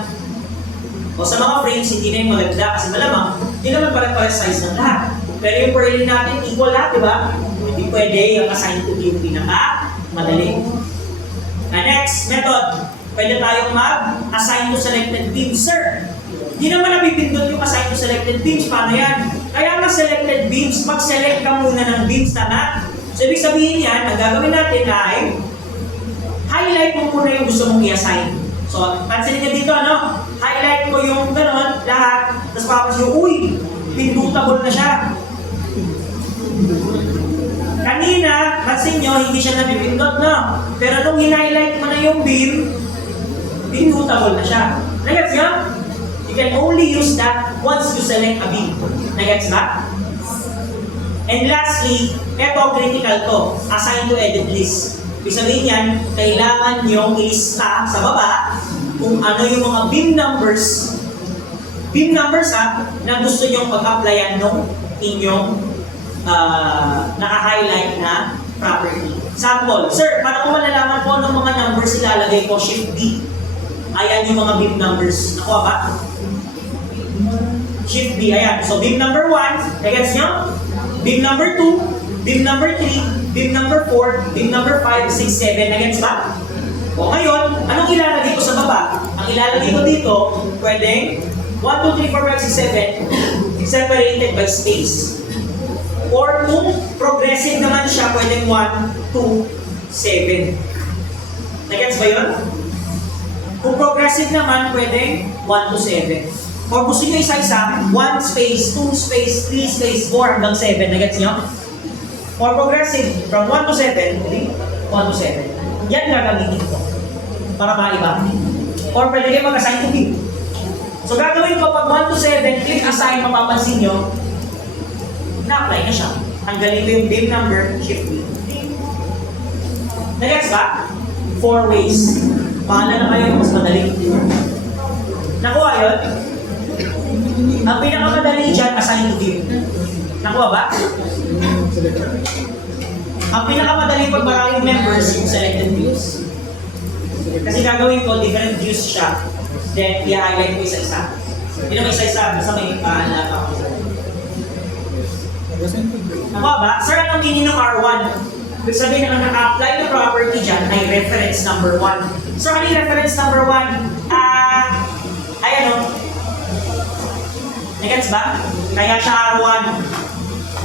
O sa mga frames, hindi na yung maganda kasi malamang, hindi naman pare-pare size ng lahat. Pero yung per lane natin, equal lahat, di ba? Hindi pwede yung assign to view pinaka-madali. Next method, pwede tayong mag-assign to selected beams. Sir, hindi naman napipindot yung assign to selected beams. Paano yan? Kaya nga selected beams, mag-select ka muna ng beams, tama? So ibig sabihin yan, ang gagawin natin ay highlight mo muna yung gusto mong i-assign. So, pansinin niyo dito, ano? Highlight ko yung gano'n, lahat. Tapos papansin nyo, uy, pindutable na siya. Kanina, pansin nyo, hindi siya napipindot, no? Pero nung hin-highlight mo na yung beam, pindutable na siya. Nagets nyo? You can only use that once you select a beam. Nagets ba? And lastly, eto critical to, assign to edit list. Ibig sabihin yan, kailangan nyo ilista sa baba kung ano yung mga beam numbers na gusto nyo pag-applyan nung inyong naka-highlight na property. Sample, sir, paano ko malalaman po ng mga numbers ilalagay ko? Shift B. Ayan yung mga beam numbers. Nakuha ba? Shift B, ayan. So, beam number 1, nagets nyo? Beam number 2, beam number 3, beam number 4, beam number 5, 6, 7, nagets ba? O ngayon, anong ilalagay ko sa baba? Ang ilalagay ko dito, pwedeng 1, 2, 3, 4, 5, 6, 7, separated by space. Or kung progressive naman siya, pwedeng 1, 2, 7. Nagets ba yun? Kung progressive naman, pwedeng 1 to 7. Or gusto nyo isa-isa, 1 space, 2 space, 3 space, 4 hanggang 7. Nagets nyo? Or progressive, from 1 to 7, 1 to 7. Yan gagamitin ko. Para maiba. Or pwede kayo mag-assign to view. So gagawin ko pag 1 to 7, click assign, mapapansin nyo, na-apply na siya. Tanggalin ko yung beam number, shift B. Nagets ba? 4 ways. Pahala na kayo, mas madali. Nakuha yun? Ang pinakamadali dyan, assign to view. Nakuha ba? Ang pinakamadali pag maraming members, yung selected views. Kasi gagawin ko, different views siya. Then, i-highlight ko isa-isa. Hindi naman isa-isa, basta may paalala ako. Nakuha ba? Sir, anong meaning ng R1? Ibig sabihin na ang naka-apply na property dyan ay reference number 1. So, ano yung reference number 1? Ayan o. Nagets ba? Kaya siya R1.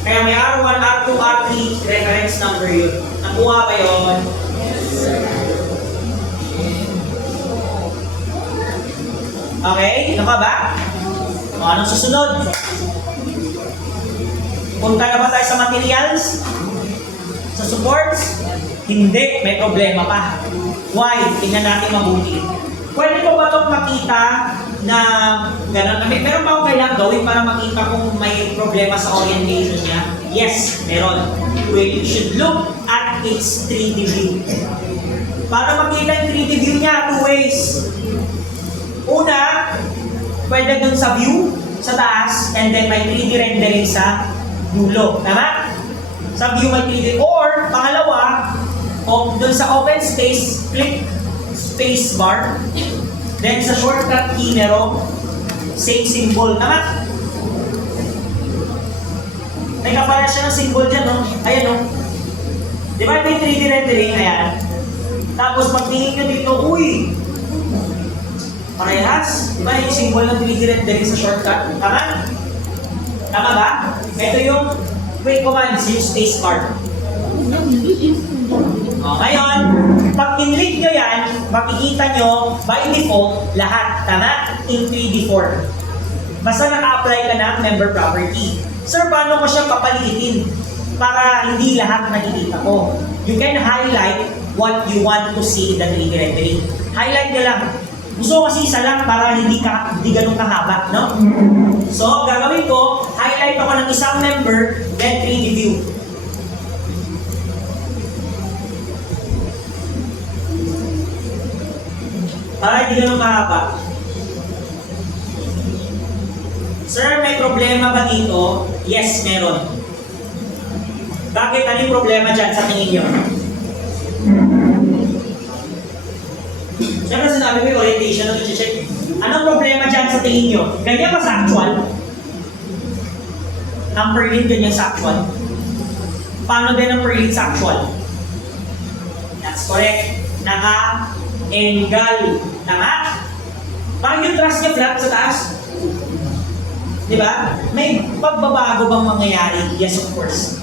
Kaya may R1, R2, R3, reference number yun. Nakuha ba yun? Okay, nakuha ba? O, anong susunod? Punta na ba tayo sa materials? Sa supports? Hindi, may problema pa. Why? Tingnan natin mabuti. Pwede ko ba itong makita na gano'n? Meron pa akong kailangan gawin para makita kung may problema sa orientation niya? Yes, meron. Well, you should look at its 3D view. Para makita yung 3D view niya, 2 ways. Una, pwede dun sa view, sa taas, and then may 3D rendering sa dulo. Tama? Sa view may 3D. Or, pangalawa, dun sa open space, click space bar. Then sa shortcut key, merong same symbol. Tama? May kapara siya ng symbol dyan, no? Ayan, no? Di ba ito yung 3D rendering? Ayan. Tapos pagtingin nyo dito, uy! Parehas. Di ba yung symbol ng 3D rendering sa shortcut? Tama? Tama ba? Ito yung quick commands, yung space bar. Ngayon, pag in-link nyo yan, makikita nyo by default lahat, tama? In 3D form. Basta naka-apply ka ng member property. Sir, paano ko siya papalitin para hindi lahat nakikita ko? You can highlight what you want to see in the 3D rendering. Highlight nyo lang. Gusto ko kasi isa lang para hindi ganun kahaba, no? So, gagawin ko, highlight ako ng isang member, then 3D view. Para hindi ganun kahaba. Sir, may problema ba dito? Yes, meron. Bakit? Ano yung problema dyan sa tingin nyo? Siyempre sinabi ko yung orientation na check. Anong problema dyan sa tingin nyo? Ganyan ba sa actual? Ang Perlin ganyan sa actual? Paano din ang Perlin sa actual? That's correct. Naka-angle. Tama? Bakit yung truss niya flat sa taas? Diba? May pagbabago bang mangyayari? Yes, of course.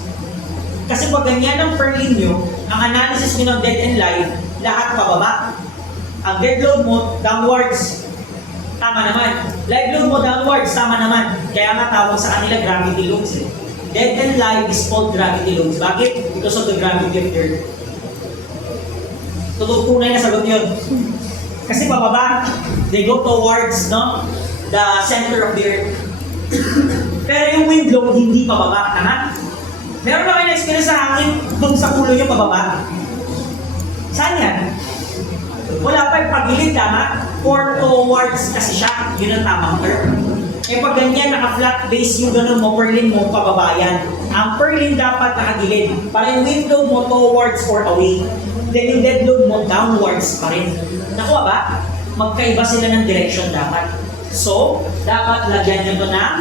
Kasi pag ganyan ang Perlin nyo, ang analysis nyo ng dead and live, lahat pababa. Ang dead load mo, downwards. Tama naman. Live load mo, downwards. Tama naman. Kaya nga tawag sa kanila gravity loads. Dead and live is called gravity loads. Bakit? Because of the gravity of the earth. Tututunay na sagot yun. Kasi pababa, they go towards the center of the earth. Pero yung wind load, hindi pababa. Tama? Meron na kayo na-experience sa hangin dun sa ulo nyo pababa? Saan yan? Wala pa yung pagilid, tama? Or towards kasi siya. Yun ang tamang term. Eh pag ganyan, naka-flat base yung ganun mo, purlin mo, pababa yan. Ang purlin dapat nakagilid. Para yung window mo towards or away. Then yung dead load mo downwards pa rin. Nakuha ba? Magkaiba sila ng direction dapat. So, dapat lagyan nyo ito ng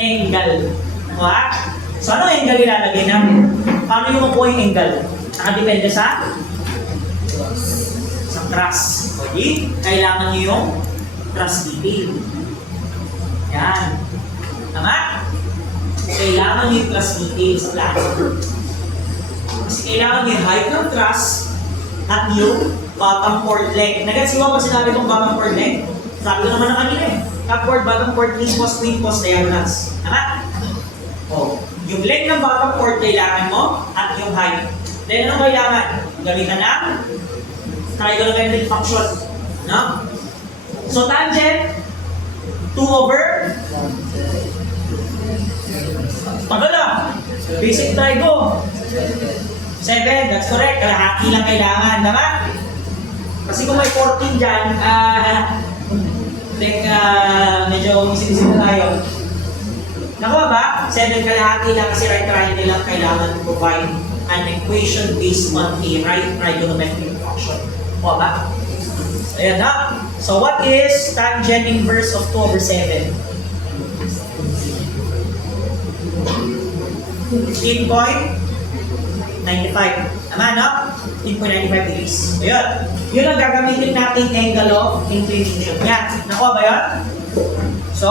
angle. Nakuha? So, ano angle ilalagay namin? Paano nyo makuha yung angle? Nakadepende sa truss. Okay? Kailangan nyo yung truss detail. Yan. Tama? Kailangan nyo yung truss detail sa plano. Kasi kailangan nyo yung height ng truss at yung bottom chord length. Nagasiwa ba sinabi kong bottom chord length? Sabi ko naman na kanina eh. Top chord, bottom chord, twin post, diagonals. Tama? O. Yung length ng bottom chord kailangan mo at yung height. Then anong kailangan? Gamitan ng trigonometric function. No? So tangent, 2 over pagala. Basic trigo. 7, that's correct. Kalahati lang kailangan. Tama? Kasi kung may 14 dyan, medyo isip-isip na tayo. Nakuha ba? 7 kalahati lang kasi right triangle lang kailangan to provide an equation based on a right trigonometric function. Nakuha ba? So, ayan na. So, what is tangent inverse of 2 over 7? 15.95. Tama, no? 15.95 degrees. So, yun. Yun ang gagamitin natin angle of inclination. Yan. Nakuha ba yun? So,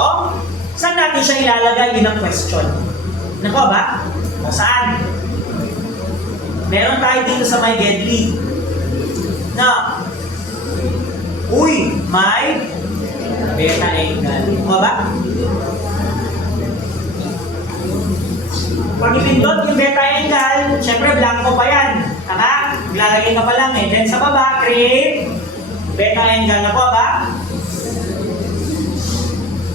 saan natin siya ilalagay? Yun ang question. Nakuha ba? O saan? Meron tayo dito sa may Gedli. Na, uy, may beta angle. Nakuha ba? Pag ipindot yung beta angle, syempre blanco pa yan. Tama? Maglalagay ka pa lang eh. Then sa baba, create beta angle. Nakuha ba?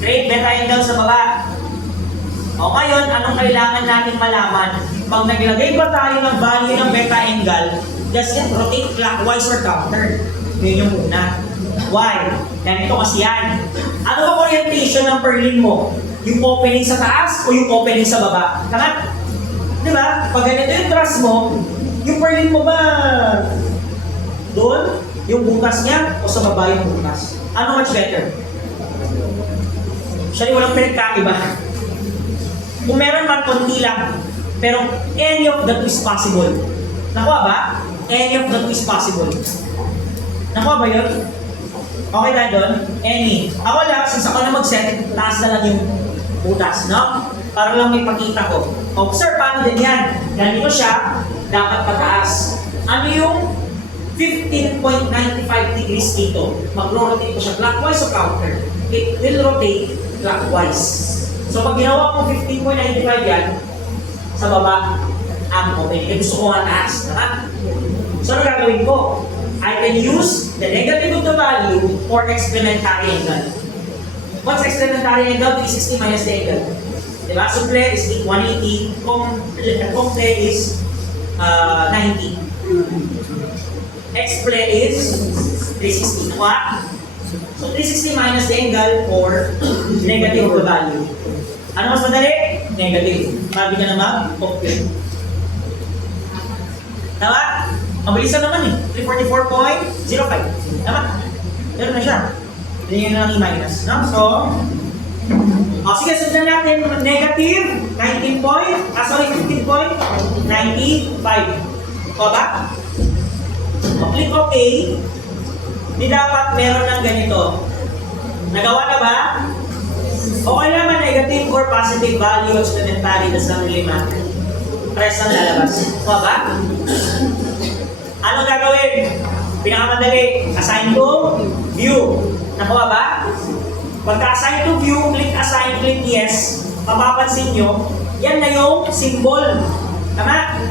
Create beta angle sa baba. O ngayon, anong kailangan natin malaman? Pag naglagay ba tayo ng value ng beta angle, does it rotate clockwise or counter? Yun yung una. Why? Ganito kasi yan. Ano ang orientation ng purlin mo? Yung opening sa taas o yung opening sa baba? Tama? Di ba? Pag ganito yung truss mo, yung purlin mo ba doon? Yung butas niya o sa baba yung butas? Ano much better? Siya walang pinagkaiba. Kung meron man, konti lang. Pero any of the two is possible. Nakuha ba? Any of the two is possible. Nakuha ba yun? Okay tayo doon? Any. Ako lang, since ako na mag-set, taas na lang yung butas, no? Para lang may pakita ko. Observe, paano din yan? Ganito siya, dapat pataas. Ano yung 15.95 degrees dito? Mag-rotate ko siya clockwise o counter? It will rotate clockwise. So pag ginawa ko 15.95 yan, sa baba, ang open. Eh, gusto ko nga taas. So ano gagawin ko? I can use the negative of the value or explanatory angle. What's explanatory angle? 360 minus the angle. Diba? Suple is 180. Comple is 90. Exple is 360. Nakuha? So 360 minus the angle or negative of the value. Ano mas madali? Negative. Sabi ka naman, okay. Tama? Mabilisan naman eh. 344.05. Tama? Meron na siya. Hindi nyo na lang i-minus. No? So, sige, sundan natin. Negative 15.95. O ba? Click OK. Di dapat meron ng ganito. Nagawa na ba? Okay naman, negative or positive value explanatory does not really matter. Press ang lalabas. O ba? Ano gagawin? Pinakamadali, assign to view. Nakuha ba? Pagka-assign to view, click assign, click yes. Mapapansin nyo, yan na yung symbol. Tama?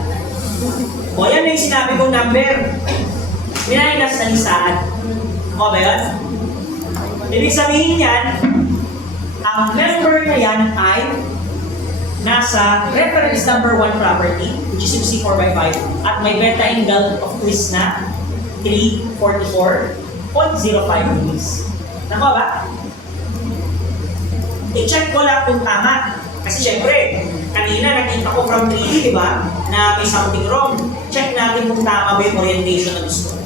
O yan na yung sinabi kong number. Minainas na lisahan. Nakuha ba yun? Ibig sabihin yan, ang member na yan ay nasa reference number 1 property, which is yung C4 by 5, at may beta angle of twist na 344.05 degrees. Nakuha ba? I-check ko lang kung tama. Kasi syempre, kanina nakita ko from 3D, di ba, na may something wrong. Check natin kung tama ba yung orientation na gusto.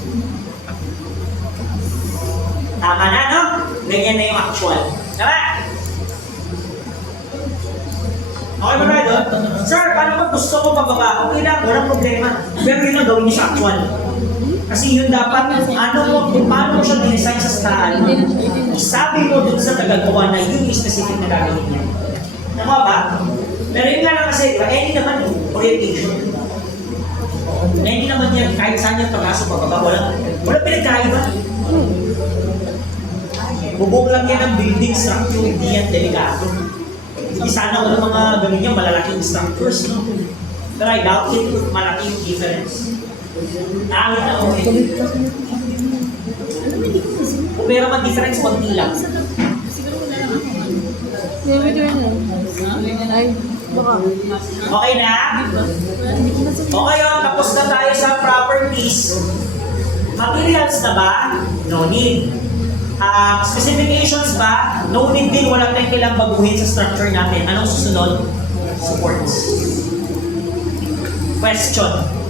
Tama na, no? Ganyan na yung actual. Tama? Okay ba ba doon? Sir, paano ba gusto ko pababa? Okay lang, walang problema. Pero yun ang gawin niyo sa actual. Kasi yun dapat, paano mo siya dinesign sa style, isabi mo dun sa tagagawa na yun yung specific na gagawin niya. Tama ba? Pero yun nga lang kasi, any naman yung orientation. Any naman yan, kahit saan yung pag-aso pababa, walang pinagkaiba. Bubong lang yan ang building structure, hindi yan delikado. Hindi sana wala mga ganun yan, malalaking structures, no? Pero I doubt it, malaki yung difference. Nakakita na okay. Kung meron man difference, konti lang. Okay na? Okay o, tapos na tayo sa properties. Materials na ba? No need. Specifications ba? No need din, wala tayong kailang baguhin sa structure natin. Anong susunod? Supports. Question.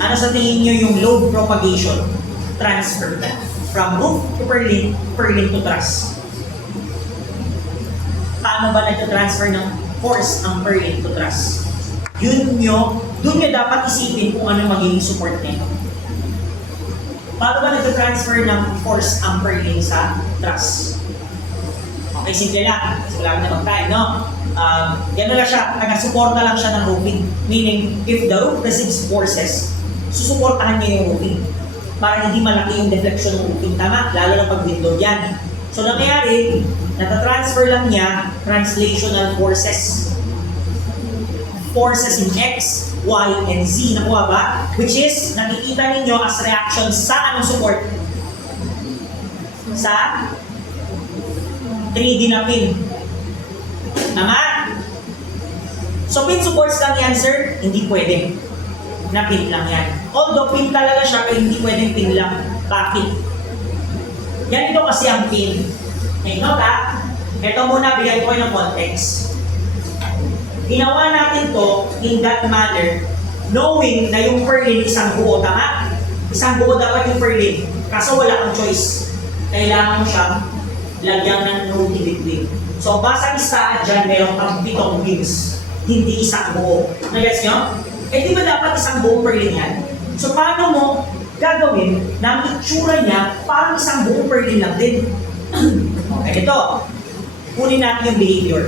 Ano sa tingin nyo yung load propagation transfer from roof to purlin to truss? Paano ba nag-transfer ng force ang purlin to truss? Doon nyo dapat isipin kung ano magiging support nito. Paano ba nag-transfer ng force ang purlin sa truss? Okay, simple lang. Kasi wala na magkain, no? Gano'n lang siya, nagasuporta lang siya ng roofing. Meaning, if the roof receives forces, susuportahan niya yung roofing para hindi malaki yung deflection ng roofing. Tama? Lalo na pag window yan. So, nangyayari, natatransfer lang niya translational forces. Forces in X, Y, and Z. Nakuha ba? Which is, nakikita ninyo as reaction sa anong support? Sa 3D na pin. Tama? So, pin supports lang yan, sir? Hindi pwede. Na pin lang yan. Although pin talaga siya, pero hindi pwedeng pin lang. Bakit? Yan ito kasi ang pin. Take note ha? Ito muna, bigyan ko ng context. Ginawa natin to in that manner, knowing na yung purlin isang buo, tama? Isang buo dapat yung purlin. Kaso wala kang choice. Kailangan mo siyang lagyan ng node in between. So, basta isa dyan, meron kang 7 beams. Hindi isang buo. Nagets nyo? Eh, di ba dapat isang buong purlin yan? So, paano mo gagawin na ang itsura niya parang isang buong purlin lang din? Okay, ito. Kunin natin yung behavior.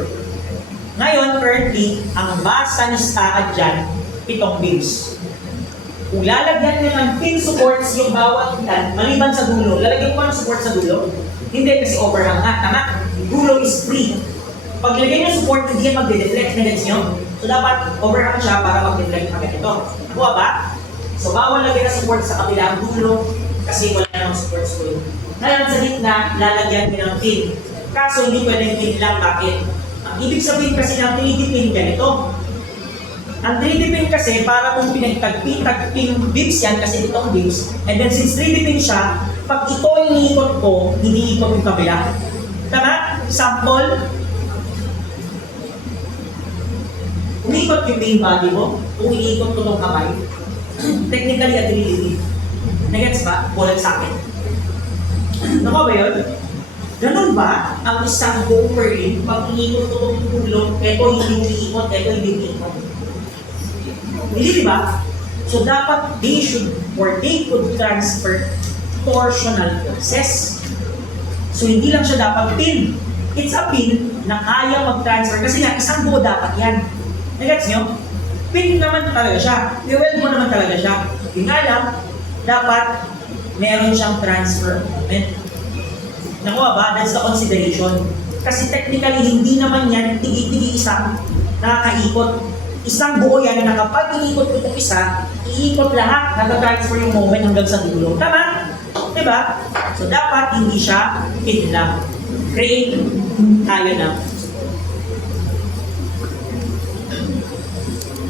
Ngayon, currently, ang basa ni Saad dyan, 7 beams. Kung lalagyan niya ng pin supports yung bawat ilan, maliban sa dulo, lalagyan ko ng support sa dulo? Hindi, kasi overhang nga. Tama? Dulo is free. Pag lagyan niyo support, hindi yan magde-deflect na gets nyo. So, dapat overhang siya para mag-deflect na ganito. Nakuha ba? So, bawal lagyan ng support sa kabilang dulo kasi wala namang support sa dulo. Ngayon, sa gitna, lalagyan niyo ng pin. Kaso, hindi pwedeng pin lang. Bakit? Ang ibig sabihin kasi ng 3D pin ganito. Ang 3D pin kasi, para kung pinagtagping beams yan, kasi itong beams, and then since 3D pin siya, pag ito iniikot ko, hindi ikot yung kabila. Tama? Sample. Umiikot yung main body mo, kung iniikot ko itong kamay, technically, at 3D pin. Nagets ba? Bulag sa akin. Nakuha ba yun? Ganun ba ang isang buong purlin, pag iniikot ko itong tulong, ito hindi umiikot, ito hindi umiikot. Hindi, di ba? So, dapat they could transfer torsional forces. So, hindi lang siya dapat pin. It's a pin na kaya mag-transfer. Kasi nga, isang buo dapat yan. Nagets nyo? Pin naman talaga siya. I-weld mo naman talaga siya. Yung nga lang, dapat meron siyang transfer moment. Nakuha ba? That's the consideration. Kasi technically, hindi naman yan tigi-tigi isang nakakaikot. Isang buo yan na kapag iikot ko itong isa, iikot lahat, nag-transfer yung moment hanggang sa dulo. Tama? Diba? So, dapat hindi siya pin lang. create tayo na.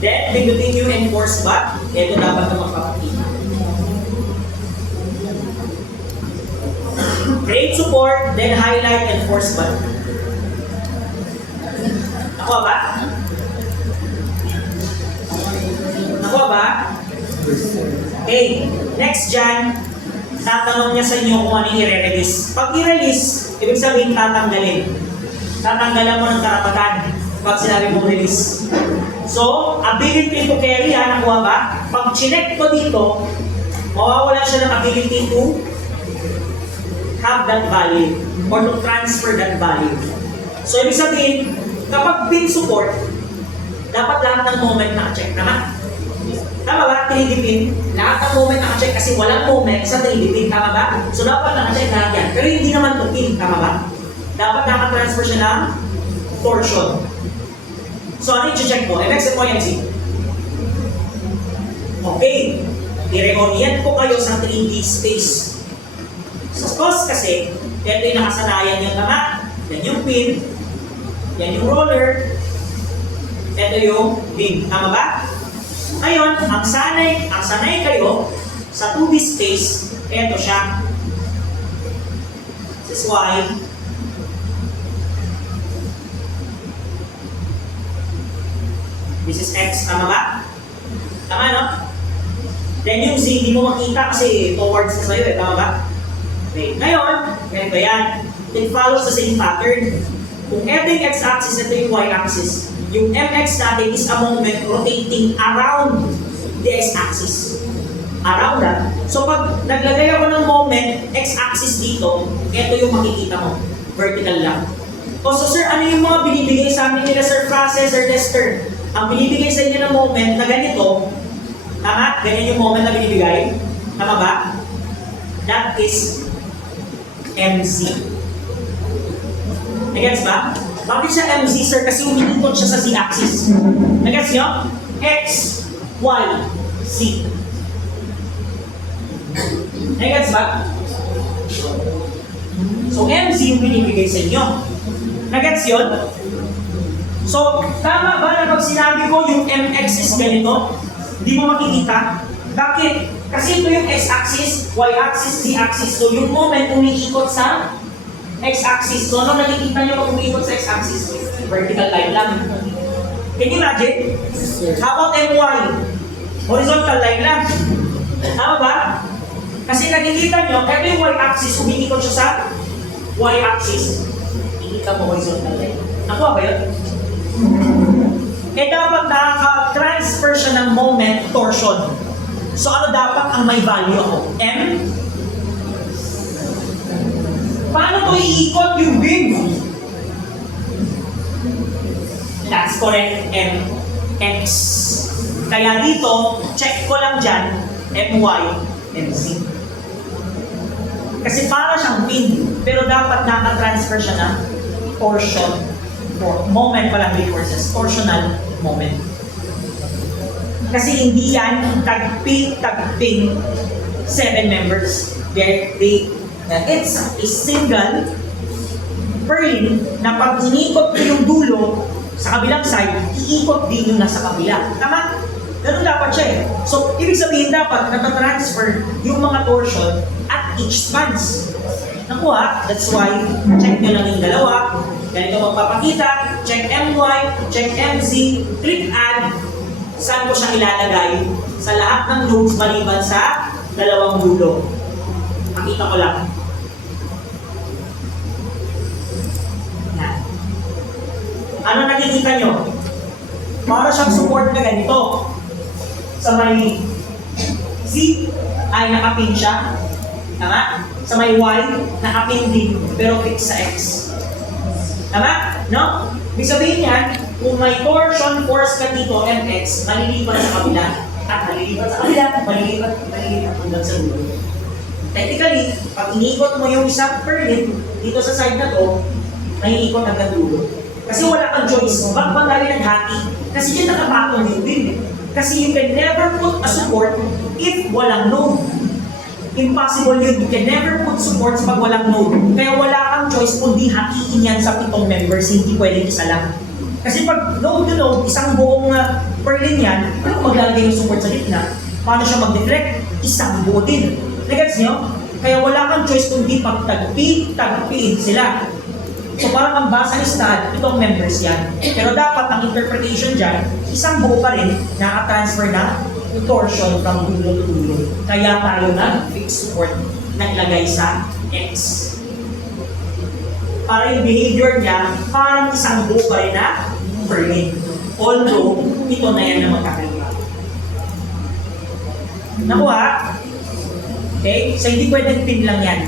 Then, pindutin yung enforce back. Ito dapat na magpapakita. Create support, then highlight enforce back. Nakuha ba? Nakuha ba? Okay, next dyan, tatanong niya sa inyo kung ano yung i-release. Pag i-release, ibig sabihin tatanggalin. Tatanggalan mo ng karapatan pag sinabi mong release. So, ability to carry, nakuha ba? Pag chinek ko dito, mawawalan siya ng ability to have that value or to transfer that value. So, ibig sabihin, kapag pin support, dapat lahat ng moment naka-check naman. Tama ba? 3D pin. Lahat ng moment naka-check kasi walang moment sa 3D pin. Tama ba? So, dapat naka-check lahat yan. Pero hindi naman to pin. Tama ba? Dapat naka-transfer siya ng torsion. So, ano yung check mo? MX mo MC. Okay. I-reorient ko kayo sa 3D space. Suppose kasi, ito yung nakasanayan yung tama. Yan yung pin. Yan yung roller. Ito yung beam. Tama ba? Ngayon, ang sanay kayo sa 2D space, ito siya. This is why this is X. Tama ba? Tama, no? Then yung Z, hindi mo makita kasi towards na sa'yo Tama ba? Okay. Ngayon, ganito yan. It follows the same pattern. Kung ito yung X-axis, ito yung Y-axis. Yung MX natin is a moment rotating around the X-axis. Around that. So pag naglagay ako ng moment, X-axis dito, ito yung makikita mo. Vertical lang. So sir, ano yung mga binibigay sa amin nila Sir Francis or Lester? Ang binibigay sa inyo ng moment na ganito, tama? Ganyan yung moment na binibigay. Tama ba? That is MC. Nagets ba? Bakit siya MC, sir? Kasi umiikot siya sa Z-axis. Nagets nyo? X, Y, Z. Nagets ba? So, MC yung binibigay sa inyo. Nagets yun? So, tama ba na pag sinabi ko yung MX is ganito, hindi mo makikita? Bakit? Kasi ito yung X-axis, Y-axis, Z-axis. So, yung moment umiikot sa X-axis. So, ano nakikita nyo pag umiikot sa X-axis? Vertical line lang. Can you imagine? How about MY? Horizontal line lang. Tama ba? Kasi nakikita nyo, ito yung Y-axis, umiikot siya sa Y-axis. Ikita mo horizontal line. Nakuha ba yun? Dapat nakaka-transfer siya ng moment torsion. So, ano dapat ang may value ako? M? Paano ko iikot yung beam? That's correct, M. X. Kaya dito, check ko lang dyan, MY, MC. Kasi para siyang pin, pero dapat naka-transfer siya ng torsion. Moment pala before says, torsional moment. Kasi hindi yan tagping 7 members. It's a single purling na pag inikot ko yung dulo sa kabilang side, iikot din yung nasa kabila. Tama? Ganun dapat siya eh. So, ibig sabihin dapat natatransfer yung mga torsion at each spans. Nakuha, that's why check nyo lang yung dalawa. Ganito magpapakita, check MY, check MZ, click add, saan ko siya ilalagay sa lahat ng nodes maliban sa dalawang dulo. Makita ko lang. Yan. Ano nakikita nyo? Para siyang support na ganito. Sa may Z ay nakapin siya. Tama? Sa may Y, nakapin din, pero fix sa X. Tama? No? Ibig sabihin yan, kung may torsion force ka dito, MX, malilipat sa kabila. At malilipat sa kabila, malilipat hanggang sa dulo. Technically, pag inikot mo yung isang permit dito sa side na to, naiikot hanggang dulo. Kasi wala kang choice. Bakit ba tayo naghati? Kasi dyan nakapatong yung beam. Kasi you can never put a support if walang node. Impossible yun. You can never put supports pag walang node. Kaya wala kang choice kundi hatiin yan sa 7 members, hindi pwedeng isa lang. Kasi pag node to node, isang buong purlin yan, ano maglalagay yung support sa gitna? Paano siya mag-deflect? Isang buo din. Nagets nyo? Kaya wala kang choice kundi pagtagpiin sila. So parang ang basa ni stud, itong members yan. Pero dapat ang interpretation dyan, isang buo pa rin, naka-transfer na torsion from dulo to dulo. Kaya tayo na fixed support na ilagay sa X. Para yung behavior niya, parang isang buo pa rin na purlin. Although, ito na yan na magkakaiba. Nakuha? Okay? So hindi pwedeng pin lang yan.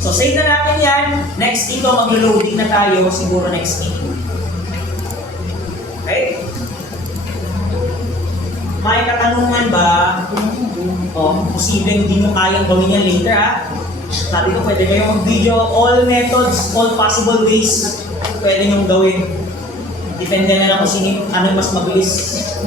So save na natin yan. Next dito, mag-loading na tayo siguro next week. Okay? May katanungan ba? Posibleng hindi mo kayang gawin yan later Sabi ko, pwede kayong mag-video all methods, all possible ways pwede nyong gawin. Depende na lang kung sino, ano mas mabilis